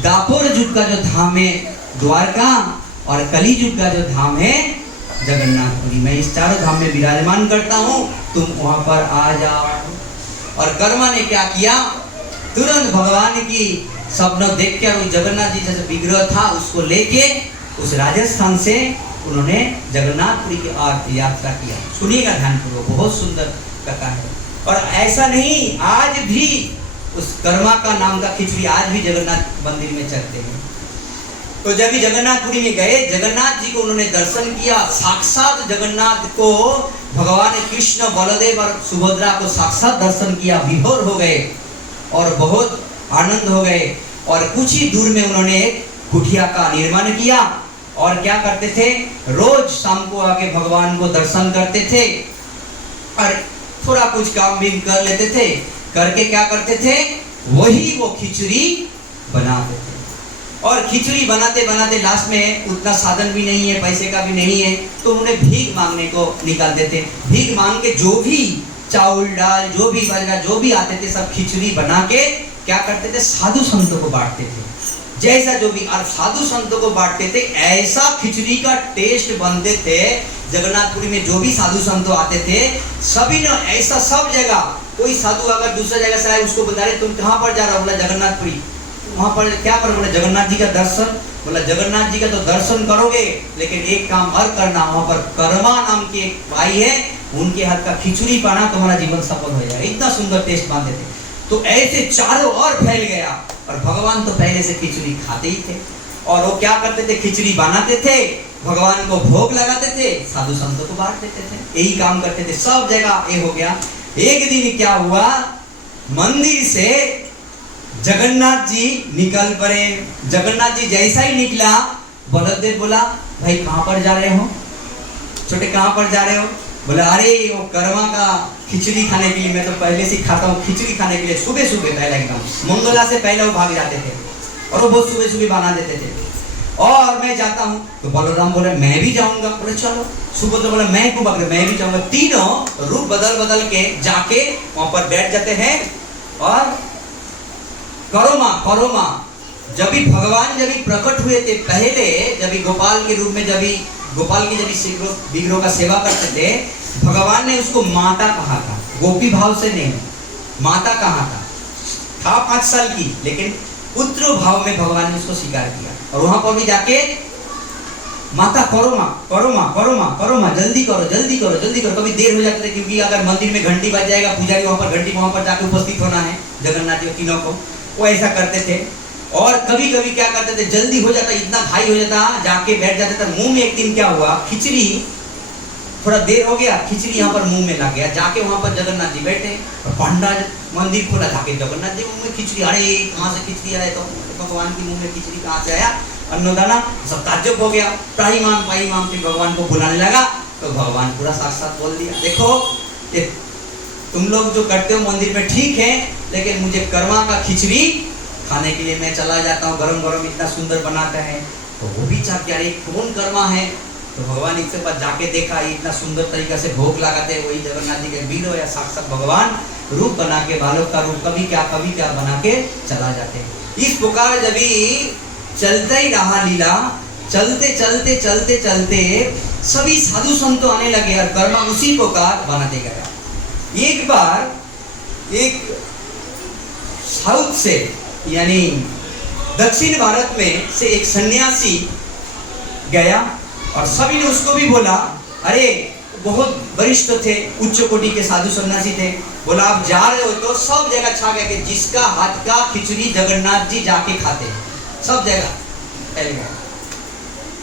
दापर युग का जो धाम है द्वारका, और कली युग का जो धाम है जगन्नाथपुरी। मैं इस चारों धाम में विराजमान करता हूँ, तुम वहां पर आ जाओ। और कर्मा ने क्या किया, तुरंत भगवान की स्वप्न देख के और जगन्नाथ जी जैसे विग्रह था उसको लेके उस राजस्थान से उन्होंने जगन्नाथपुरी की ओर यात्रा किया। सुनिएगा ध्यानपूर्वक, बहुत सुंदर कथा है। और ऐसा नहीं, आज भी उस कर्मा का नाम का खिचड़ी आज भी जगन्नाथ मंदिर में चलते हैं। तो जब भी जगन्नाथपुरी में गए, जगन्नाथ जी को उन्होंने दर्शन किया। साक्षात जगन्नाथ को भगवान कृष्ण, बलदेव और सुभद्रा को साक्षात दर्शन किया, विभोर हो गए और बहुत आनंद हो गए। और कुछ ही दूर में उन्होंने एक कुटिया का निर्माण किया और क्या करते थे, रोज शाम को आके भगवान को दर्शन करते थे और थोड़ा कुछ काम भी कर लेते थे। करके क्या करते थे, वही वो खिचड़ी बनाते थे। और खिचड़ी बनाते बनाते लास्ट में उतना साधन भी नहीं है, पैसे का भी नहीं है, तो उन्हें भीख मांगने को निकालते थे। भीख मांग के जो भी चावल दाल जो भी बजा जो भी आते थे सब खिचड़ी बना के क्या करते थे, साधु संतों को बांटते थे। जैसा जो भी, और साधु संतों को बांटते थे, ऐसा खिचड़ी का टेस्ट बनते थे। जगन्नाथपुरी में जो भी साधु संत आते थे सभी ने ऐसा, सब जगह कोई साधु अगर दूसरा जगह से आए उसको बता रहे तुम कहाँ पर जा रहे हो, बोला जगन्नाथपुरी। वहां पर क्या पर, बोला जगन्नाथ जी का दर्शन। बोला जगन्नाथ जी का तो दर्शन करोगे, लेकिन एक काम और करना, वहां पर कर्मा नाम की एक भाई है, उनके हाथ का खिचड़ी पाना, तुम्हारा जीवन सफल हो जाएगा। इतना सुंदर टेस्ट बांधे थे। तो ऐसे चारों ओर फैल गया। और भगवान तो पहले से खिचड़ी खाते ही थे, और वो क्या करते थे, खिचड़ी बनाते थे, भगवान को भोग लगाते थे, साधु संतों को बांट देते थे, यही काम करते थे सब जगह। ये हो गया। एक दिन क्या हुआ, मंदिर से जगन्नाथ जी निकल पड़े। जगन्नाथ जी जैसा ही निकला, बलदेव बोला भाई कहाँ पर जा रहे हो, छोटे कहाँ पर जा रहे हो? बोला अरे वो कर्मा का खिचड़ी खाने के लिए, मैं तो पहले से खाता हूँ खिचड़ी खाने के लिए। सुबह सुबह पहले एकदम मंगला से पहले वो भाग जाते थे, और वो बहुत सुबह सुबह बना देते थे, और मैं जाता हूँ। तो बलराम बोले मैं भी जाऊंगा। बोले चलो। सुभद्रा बोला मैं क्यों भाग रहा, मैं भी जाऊंगा। तीनों रूप बदल बदल के जाके वहां पर बैठ जाते हैं। और करोमा जब भी भगवान जब भी प्रकट हुए थे पहले, जब भी गोपाल के रूप में, जब भी गोपाल की जब विग्रह का सेवा करते थे, भगवान ने उसको माता कहा था, गोपी भाव से नहीं, माता कहा था 5 साल की, लेकिन पुत्र भाव में भगवान ने उसको स्वीकार किया। और वहां पर भी जाके माता करोमा जल्दी करो। कभी देर हो जाती थी, क्योंकि अगर मंदिर में घंटी बज जाएगा, पुजारी वहां पर घंटी वहां पर जाके उपस्थित होना है जगन्नाथ जी तीनों को, वो ऐसा करते थे। और कभी कभी क्या करते थे, जल्दी हो जाता, इतना भाई हो जाता, जाके बैठ जाते थे मुंह में। एक दिन क्या हुआ, खिचड़ी थोड़ा देर हो गया, खिचड़ी यहाँ पर मुंह में लग गया। जाके वहां पर जगन्नाथ जी बैठे, और पंडा मंदिर खोला, जाके जगन्नाथ जी मुंह में खिचड़ी। अरे कहाँ से खिचड़ी आया, तो भगवान के मुंह में खिचड़ी कहाँ से आया, अन्नदाना। सब ताज्जुब हो गया। पाई माम फिर भगवान को बुलाने लगा, तो भगवान पूरा साथ बोल दिया, देखो ये तुम लोग जो करते हो मंदिर में ठीक है, लेकिन मुझे कर्मा का खिचड़ी खाने के लिए मैं चला जाता हूँ, गरम गरम इतना सुंदर बनाता है। तो वो भी चाह क्या, कौन कर्मा है? तो भगवान इसके पास जाके देखा, इतना सुंदर तरीका से भोग लगाते हैं, वही जगन्नाथ जी के वीर हो या साक्षात भगवान रूप बना के, बालक का रूप कभी क्या बना के चला जाते हैं। इस प्रकार जब चलता ही रहा लीला, चलते सभी साधु संत आने लगे, और कर्मा उसी प्रकार बनाते गया। एक बार एक साउथ से, यानी दक्षिण भारत में से एक सन्यासी गया, और सभी ने उसको भी बोला, अरे बहुत वरिष्ठ थे, उच्च कोटि के साधु सन्यासी थे। बोला आप जा रहे हो तो सब जगह छा गया कि जिसका हाथ का खिचड़ी जगन्नाथ जी जाके खाते हैं, सब जगह फैल गया।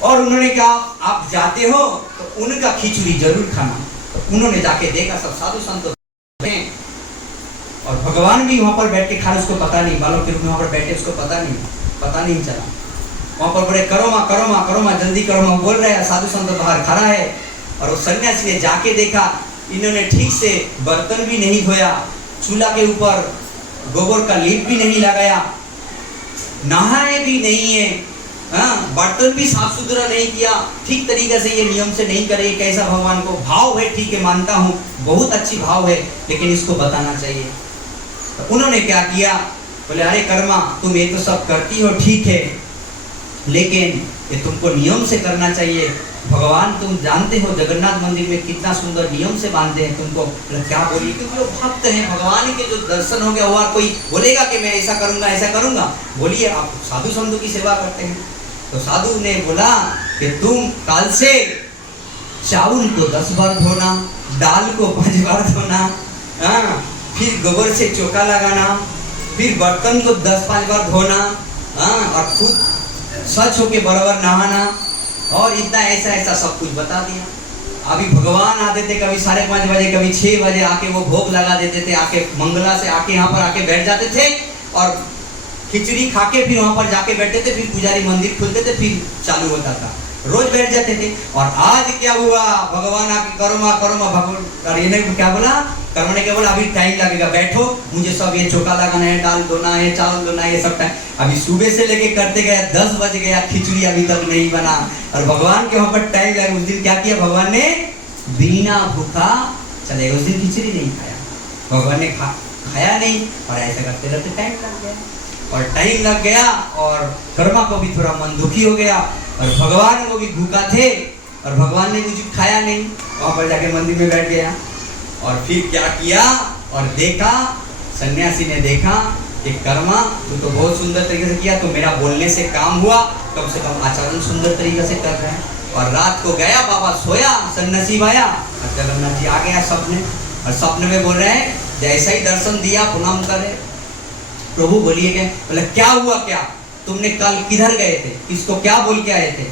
और उन्होंने कहा आप जाते हो तो उनका खिचड़ी जरूर खाना। तो उन्होंने जाके देखा, सब साधु संत और भगवान भी वहां पर बैठ के खा रहे, उसको पता नहीं, बालक के रूप में वहां पर बैठे, उसको पता नहीं चला। वहां पर बड़े करोमा जल्दी करो बोल रहे हैं, साधु संत बाहर खड़ा है। और वो सन्यासी ने जाके देखा, इन्होंने ठीक से बर्तन भी नहीं धोया, चूल्हा के ऊपर गोबर का लीप भी नहीं लगाया, नहाए भी नहीं है, बर्तन भी साफ सुथरा नहीं किया, ठीक तरीके से ये नियम से नहीं करे। कैसा भगवान को भाव है, ठीक है मानता हूँ, बहुत अच्छी भाव है, लेकिन इसको बताना चाहिए। तो उन्होंने क्या किया, बोले अरे कर्मा तुम ये तो सब करती हो ठीक है, लेकिन ये तुमको नियम से करना चाहिए। भगवान तुम जानते हो जगन्नाथ मंदिर में कितना सुंदर नियम से बांधते हैं तुमको। क्या बोलिए, क्योंकि वो भक्त हैं, भगवान के जो दर्शन हो गया, और कोई बोलेगा कि मैं ऐसा करूंगा, बोलिए आप साधु संतों की सेवा करते हैं। तो साधु ने बोला कि तुम कल से चावल को 10 बार धोना, दाल को 5 बार धोना, फिर गोबर से चौका लगाना, फिर बर्तन को 10-5 बार धोना, और खुद स्वच्छ होके बराबर नहाना, और इतना ऐसा सब कुछ बता दिया। अभी भगवान आते थे कभी 5:30 बजे, कभी 6 बजे आके वो भोग लगा देते थे, आके मंगला से आके यहाँ पर आके बैठ जाते थे, और खिचड़ी खा के फिर वहां पर जाके बैठते थे, फिर पुजारी मंदिर खोलते थे, फिर चालू होता था, रोज बैठ जाते थे। और आज क्या हुआ, भगवान आके करोमा भगवान ये नहीं क्या बोला, कर्मा ने क्या बोला, अभी टाइम लगेगा, बैठो, मुझे सब ये चौका लगाना है, दाल धोना है, चावल धोना है, ये सब टाइम। अभी सुबह से लेके करते गया, 10 बज गया, खिचड़ी अभी तक नहीं बना, और भगवान के वहां पर टाइम लगा। उस दिन क्या किया भगवान ने, बिना भूखा चले, उस दिन खिचड़ी नहीं खाया, भगवान ने खाया नहीं, और ऐसा करते रहते टाइम लग गया, और कर्मा को भी थोड़ा मन दुखी हो गया, और भगवान को भी भूखा थे, और भगवान ने कुछ खाया नहीं, वहां पर जाके मंदिर में बैठ गया। और फिर क्या किया, और देखा, सन्यासी ने देखा कि कर्मा तू तो बहुत सुंदर तरीके से किया, तो मेरा बोलने से काम हुआ, कम से कम आचरण सुंदर तरीके से कर रहे हैं। और रात को गया बाबा सोया, सन्नसीब आया और जगन्नाथ जी आ गया सपने, और सपने में बोल रहे हैं जैसा ही दर्शन दिया प्रणाम करे। प्रभु बोलिए क्या? बोले क्या हुआ, क्या तुमने कल किधर गए थे, किसको क्या बोल के आए थे?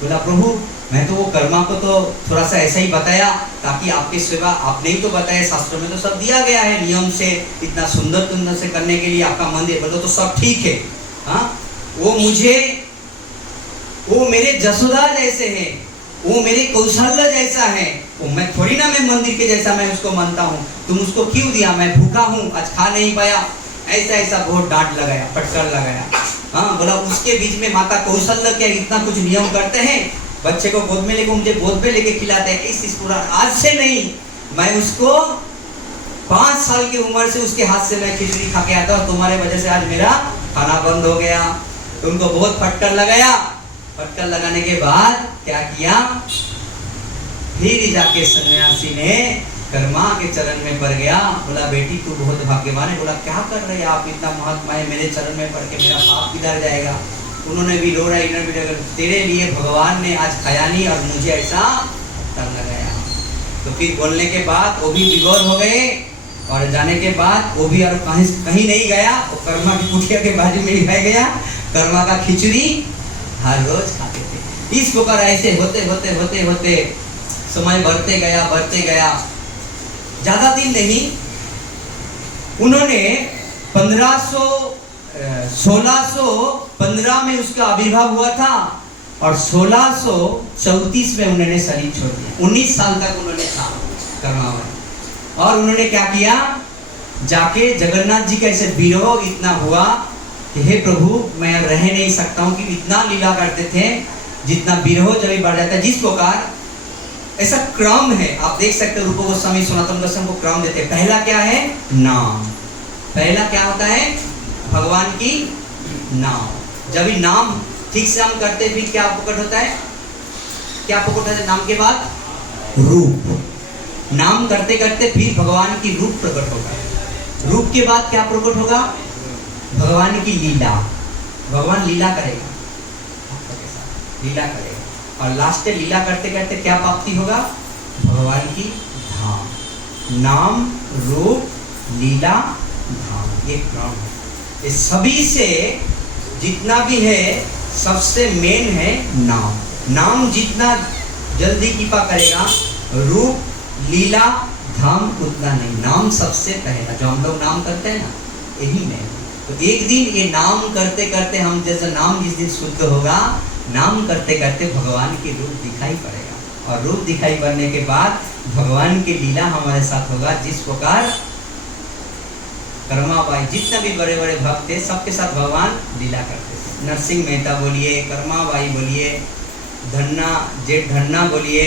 बोला प्रभु मैं तो वो कर्मा को तो थोड़ा सा ऐसा ही बताया ताकि आपकी सेवा, आपने ही तो बताया, शास्त्रों में तो सब दिया गया है नियम से, इतना सुंदर सुंदर से करने के लिए आपका मंदिर, बोलो तो सब ठीक है। हाँ, वो मुझे, वो मेरे जसोदा जैसे हैं, वो मेरे कौशल्य जैसा है, वो मैं थोड़ी ना मैं मंदिर के जैसा मैं उसको मानता हूँ, तुम उसको क्यों दिया? मैं भूखा हूँ, आज खा नहीं पाया, ऐसा ऐसा बहुत डांट लगाया, फटकार लगाया। हाँ, बोला उसके बीच में माता कौशल्य क्या इतना कुछ नियम करते हैं, बच्चे को गोद में लेके, मुझे गोद में लेके खिलाते हैं, इस पूरा आज से नहीं, मैं उसको 5 साल की उम्र से उसके हाथ से मैं खिचड़ी खा के आता हूँ, तुम्हारे वजह से आज मेरा खाना बंद हो गया। तो उनको बहुत फटकार लगाया। फटकार लगाने के बाद क्या किया, फिर जाके सन्यासी ने कर्मा के चरण में पड़ गया। बोला बेटी तू बहुत भाग्यवान है। बोला क्या कर रहे हैं आप, इतना महात्मा है, मेरे चरण में पड़ के मेरा पाप किधर जाएगा? उन्होंने भी रो रहा, इन्होंने भी, तेरे लिए भगवान ने आज खाया नहीं और मुझे ऐसा कर लगाया। तो फिर बोलने के बाद वो भी विभोर हो गए, और जाने के बाद वो भी और कहीं नहीं गया, वो कर्मा की कुटिया के बाजू में ही रह गया। कर्मा का खिचड़ी हर रोज खाते थे। इस प्रकार ऐसे होते होते होते होते समय बढ़ते गया। ज्यादा दिन नहीं, उन्होंने 1615 में उसका आविर्भाव हुआ था और 1634 में उन्होंने शरीर छोड़ दिया। 19 साल तक उन्होंने था कर्मा। और उन्होंने क्या किया, जाके जगन्नाथ जी का ऐसे विरोह इतना हुआ कि हे प्रभु मैं रह नहीं सकता हूँ, कि इतना लीला करते थे, जितना विरोह जब बढ़ जाता है, जिस प्रकार ऐसा क्रम है, आप देख सकते हो रूप गोस्वामी सनातन गोस्वामी को क्रम देते हैं। पहला क्या है, नाम। पहला क्या होता है, भगवान की नाम। जब भी नाम ठीक से हम करते फिर क्या प्रकट होता है, क्या प्रकट होता है? नाम के बाद रूप। नाम करते करते फिर भगवान की रूप प्रकट होगा। रूप के बाद क्या प्रकट होगा, भगवान की लीला। भगवान लीला करेगा, लीला करेगा, और लास्ट में लीला करते करते क्या प्राप्ति होगा, भगवान की धाम। नाम, रूप, लीला, धाम, ये क्रम है। ये सभी से जितना भी है सबसे मेन है नाम। नाम जितना जल्दी कृपा करेगा, रूप, लीला, धाम उतना नहीं। नाम सबसे पहला, जो हम लोग नाम करते हैं ना, यही नहीं। तो एक दिन ये नाम करते करते हम, जैसे नाम जिस दिन शुद्ध होगा, नाम करते करते भगवान के रूप दिखाई पड़ेगा, और रूप दिखाई पड़ने के बाद भगवान की लीला हमारे साथ होगा। जिस प्रकार कर्माबाई, जितने भी बड़े बड़े भक्त थे, सबके साथ भगवान लीला करते थे। नरसिंह मेहता बोलिए, कर्माबाई बोलिए, धन्ना जेठ धन्ना बोलिए,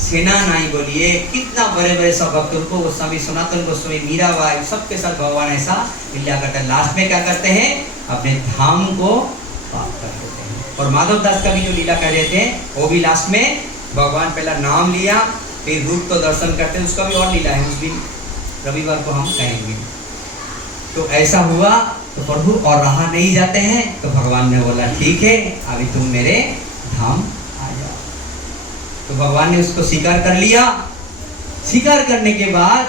सेना नाई बोलिए, कितना बड़े बड़े सब भक्त, उनको गोस्वामी सनातन गोस्वामी, मीराबाई, सबके साथ भगवान ऐसा लीला करते हैं। लास्ट में क्या करते हैं, अपने धाम को प्राप्त कर देते हैं। और माधव दास का भी जो लीला कर रहे थे, वो भी लास्ट में भगवान पहला नाम लिया, फिर रूप तो दर्शन करते हैं, उसका भी और लीला है, उस दिन रविवार को हम कहेंगे। तो ऐसा हुआ, तो प्रभु और रहा नहीं जाते हैं, तो भगवान ने बोला ठीक है, अभी तुम मेरे धाम आ जाओ। तो भगवान ने उसको स्वीकार कर लिया। स्वीकार करने के बाद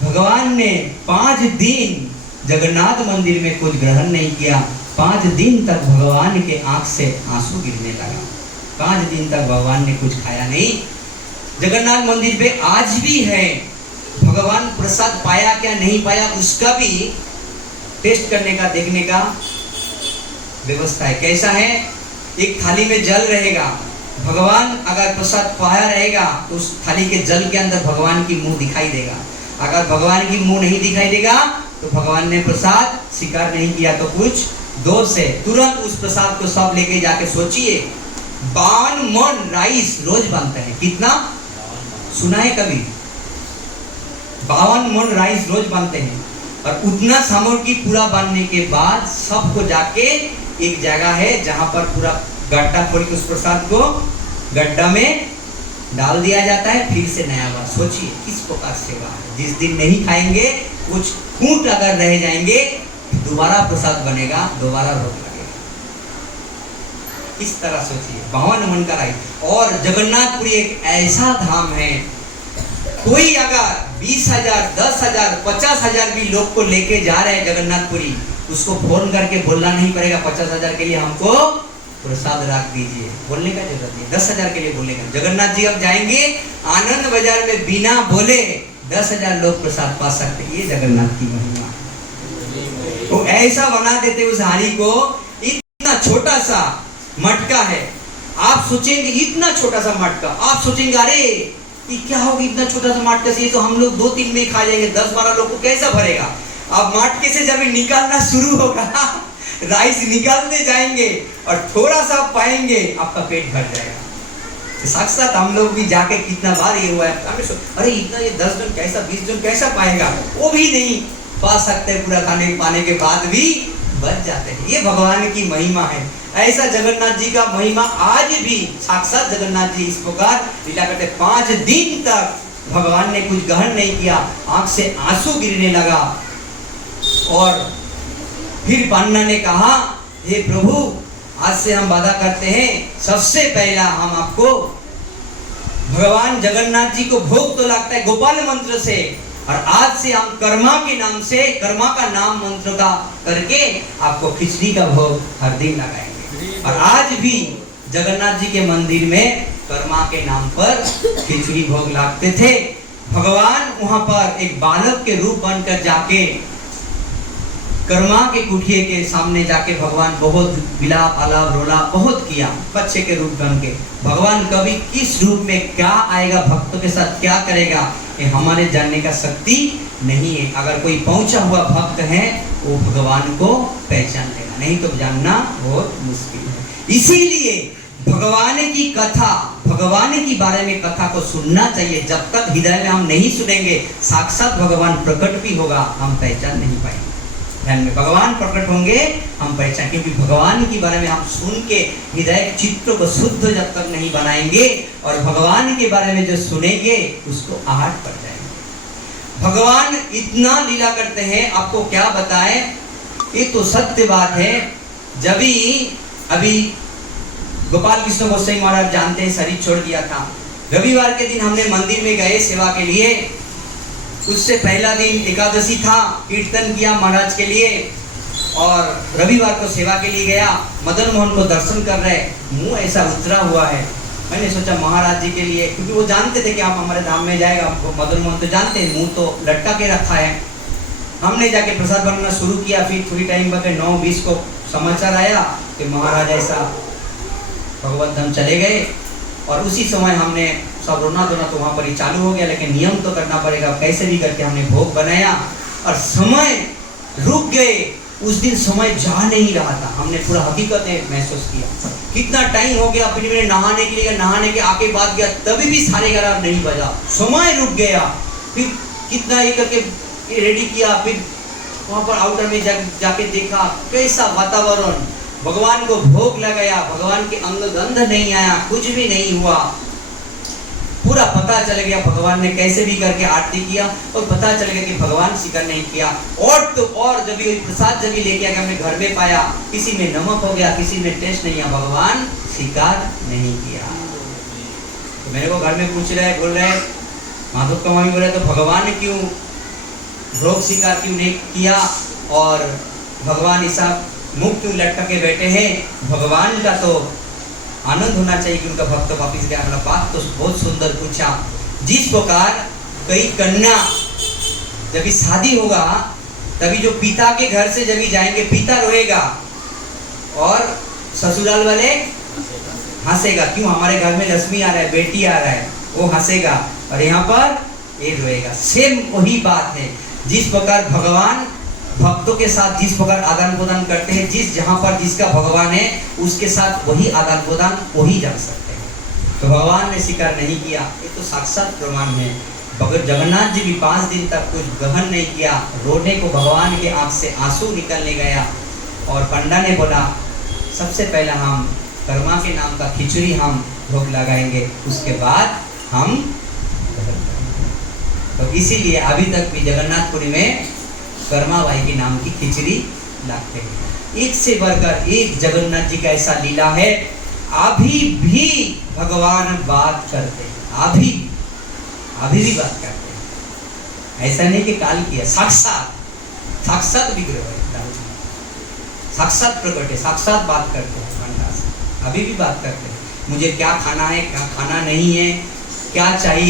भगवान ने 5 दिन जगन्नाथ मंदिर में कुछ ग्रहण नहीं किया। 5 दिन तक भगवान के आंख से आंसू गिरने लगा। 5 दिन तक भगवान ने कुछ खाया नहीं। जगन्नाथ मंदिर पे आज भी है, भगवान प्रसाद पाया क्या नहीं पाया, उसका भी टेस्ट करने का, देखने का व्यवस्था है। कैसा है, एक थाली में जल रहेगा, भगवान अगर प्रसाद पाया रहेगा तो उस थाली के जल के अंदर भगवान की मुंह दिखाई देगा। अगर भगवान की मुंह नहीं दिखाई देगा तो भगवान ने प्रसाद स्वीकार नहीं किया। तो कुछ दोष है, तुरंत उस प्रसाद को सब लेके जाके सोचिए, 52 मन राइस रोज बनते हैं। कितना सुना है कभी? 52 मन राइस रोज बनते हैं, और उतना सामग्री पूरा बनने के बाद सबको जाके एक जगह है जहां पर पूरा गड्ढा खोल के उस प्रसाद को गड्ढा में डाल दिया जाता है, फिर से नया बार। सोचिए किस प्रकार सेवा है। जिस दिन नहीं खाएंगे, कुछ खूंट अगर रह जाएंगे, दोबारा प्रसाद बनेगा, दोबारा भोग लगेगा। इस तरह सोचिए, भवन मन कराई। और जगन्नाथपुरी एक ऐसा धाम है, कोई अगर 20,000, 10,000, 50,000 भी लोग को लेके जा रहे हैं जगन्नाथपुरी, उसको फोन करके बोलना नहीं पड़ेगा 50,000 के लिए हमको प्रसाद रख दीजिए, बोलने का जरूरत नहीं। 10,000 के लिए बोलने का। जगन्नाथ जी अब जाएंगे आनंद बाजार में, बिना बोले 10,000 लोग प्रसाद पा सकते। ये जगन्नाथ की महिमा है। वो ऐसा बना देते उस हाड़ी को, इतना छोटा सा मटका है। आप सोचेंगे इतना छोटा सा मटका, आप सोचेंगे अरे ये क्या होगा इतना छोटा सा मटका से, ये तो हम लोग 2-3 में खा जाएंगे, 10-12 लोग को कैसा भरेगा। अब मटके से जब निकालना शुरू होगा, राइस निकालते जाएंगे और थोड़ा सा पाएंगे, आपका पेट भर जाएगा। तो साक्षात हम लोग भी जाके कितना बार ये हुआ है, हमें अरे इतना ये 10 जन कैसा, 20 जन कैसा पाएगा, वो भी नहीं पा सकते। पूरा खाने पाने के बाद भी बच जाते हैं। ये भगवान की महिमा है। ऐसा जगन्नाथ जी का महिमा आज भी साक्षात जगन्नाथ जी इस प्रकार लीला करते। 5 दिन तक भगवान ने कुछ ग्रहण नहीं किया, आंख से आंसू गिरने लगा। और फिर पन्ना ने कहा, हे प्रभु आज से हम वादा करते हैं, सबसे पहला हम आपको भगवान जगन्नाथ जी को भोग तो लगता है गोपाल मंत्र से, और आज से हम कर्मा के नाम से, कर्मा का नाम मंत्र का करके आपको खिचड़ी का भोग हर दिन लगाएंगे। और आज भी जगन्नाथ जी के मंदिर में कर्मा के नाम पर खिचड़ी भोग लगते थे। भगवान वहां पर एक बालक के रूप बनकर जाके कर्मा के कुटिया के सामने जाके भगवान बहुत विलाप आलाप रोला बहुत किया, बच्चे के रूप बन के। भगवान कभी किस रूप में क्या आएगा, भक्तों के साथ क्या करेगा, ये हमारे जानने का शक्ति नहीं है। अगर कोई पहुंचा हुआ भक्त है वो भगवान को पहचान लेगा, नहीं तो जानना बहुत मुश्किल है। इसीलिए भगवान की कथा, भगवान की बारे में कथा को सुनना चाहिए। जब तक हृदय में हम नहीं सुनेंगे, साक्षात भगवान प्रकट भी होगा, हम पहचान नहीं पाएंगे। ध्यान में, भगवान प्रकट होंगे हम पहचान, क्योंकि भगवान के बारे में हम सुन के हृदय चित्त को शुद्ध जब तक नहीं बनाएंगे, और भगवान के बारे में जो सुनेंगे उसको आहट पड़ जाएंगे। भगवान इतना लीला करते हैं, आपको क्या बताएं, ये तो सत्य बात है। जब अभी गोपाल कृष्ण गोसाई महाराज जानते हैं शरीर छोड़ दिया था, रविवार के दिन हमने मंदिर में गए सेवा के लिए। उससे पहला दिन एकादशी था, कीर्तन किया महाराज के लिए, और रविवार को सेवा के लिए गया। मदन मोहन को दर्शन कर रहे, मुंह ऐसा उतरा हुआ है। मैंने सोचा महाराज जी के लिए, क्योंकि वो जानते थे कि आप हमारे धाम में जाएगा, मदन मोहन तो जानते हैं, मुंह तो लटका के रखा है। हमने जाके प्रसाद बनाना शुरू किया। फिर थोड़ी टाइम बाद 9:20 को समाचार आया कि महाराज ऐसा भगवत धाम चले गए। और उसी समय हमने सब रोना धोना तो वहाँ पर ही चालू हो गया, लेकिन नियम तो करना पड़ेगा, कैसे भी करके हमने भोग बनाया और समय रुक गए। उस दिन समय जा नहीं रहा था, हमने पूरा हकीकत महसूस किया। कितना टाइम हो गया, फिर मैंने नहाने के लिए, नहाने के आके बाद गया, तभी भी 11:30 नहीं बजा, समय रुक गया। फिर कितना ये करके रेडी किया, फिर वहाँ पर आउटर में जाके देखा कैसा वातावरण, भगवान को भोग लगाया, भगवान के अंग गंध नहीं आया, कुछ भी नहीं हुआ। पूरा पता चल गया भगवान ने कैसे भी करके आरती किया, और पता चल गया कि भगवान स्वीकार नहीं किया। और तो और जब ये प्रसाद जब लेके आके हमने घर में पाया, किसी में नमक हो गया, किसी में टेस्ट नहीं आया, भगवान स्वीकार नहीं किया। तो मेरे को घर में पूछ रहे, बोल रहे माधव कमाई बोल रहे, तो भगवान ने क्यों भोग स्वीकार क्यों नहीं किया, और भगवान ऐसा मुख क्यों लटका के बैठे हैं। भगवान का तो आनंद होना चाहिए कि उनका भक्त वापिस गया। मतलब बात तो बहुत सुंदर पूछा। जिस प्रकार कई कन्या जब शादी होगा, तभी जो पिता के घर से जब जाएंगे, पिता रोएगा और ससुराल वाले हंसेगा, क्यों हमारे घर में लक्ष्मी आ रहा है, बेटी आ रहा है, वो हंसेगा, और यहाँ पर ये रोएगा। सेम वही बात है। जिस प्रकार भगवान भक्तों के साथ जिस प्रकार आदान प्रदान करते हैं, जिस जहाँ पर जिसका भगवान है उसके साथ वही आदान प्रदान वही जा सकते हैं। तो भगवान ने स्वीकार नहीं किया, ये तो साक्षात प्रमाण है। जगन्नाथ जी भी 5 दिन तक कुछ ग्रहण नहीं किया, रोने को भगवान के आंख से आंसू निकलने गया। और पंडा ने बोला सबसे पहले हम कर्मा के नाम का खिचड़ी हम भोग लगाएंगे, उसके बाद हम तो इसीलिए अभी तक भी जगन्नाथपुरी में कर्माबाई के नाम की खिचड़ी लाते हैं। एक से बढ़कर एक जगन्नाथ जी का ऐसा लीला है, अभी भी भगवान बात करते हैं, अभी भी बात करते हैं। ऐसा नहीं कि काल किया, साक्षात विग्रह है, साक्षात प्रकट है, साक्षात बात करते हैं घंटा से, अभी भी बात करते हैं। मुझे क्या खाना है, क्या खाना नहीं है, क्या चाहिए।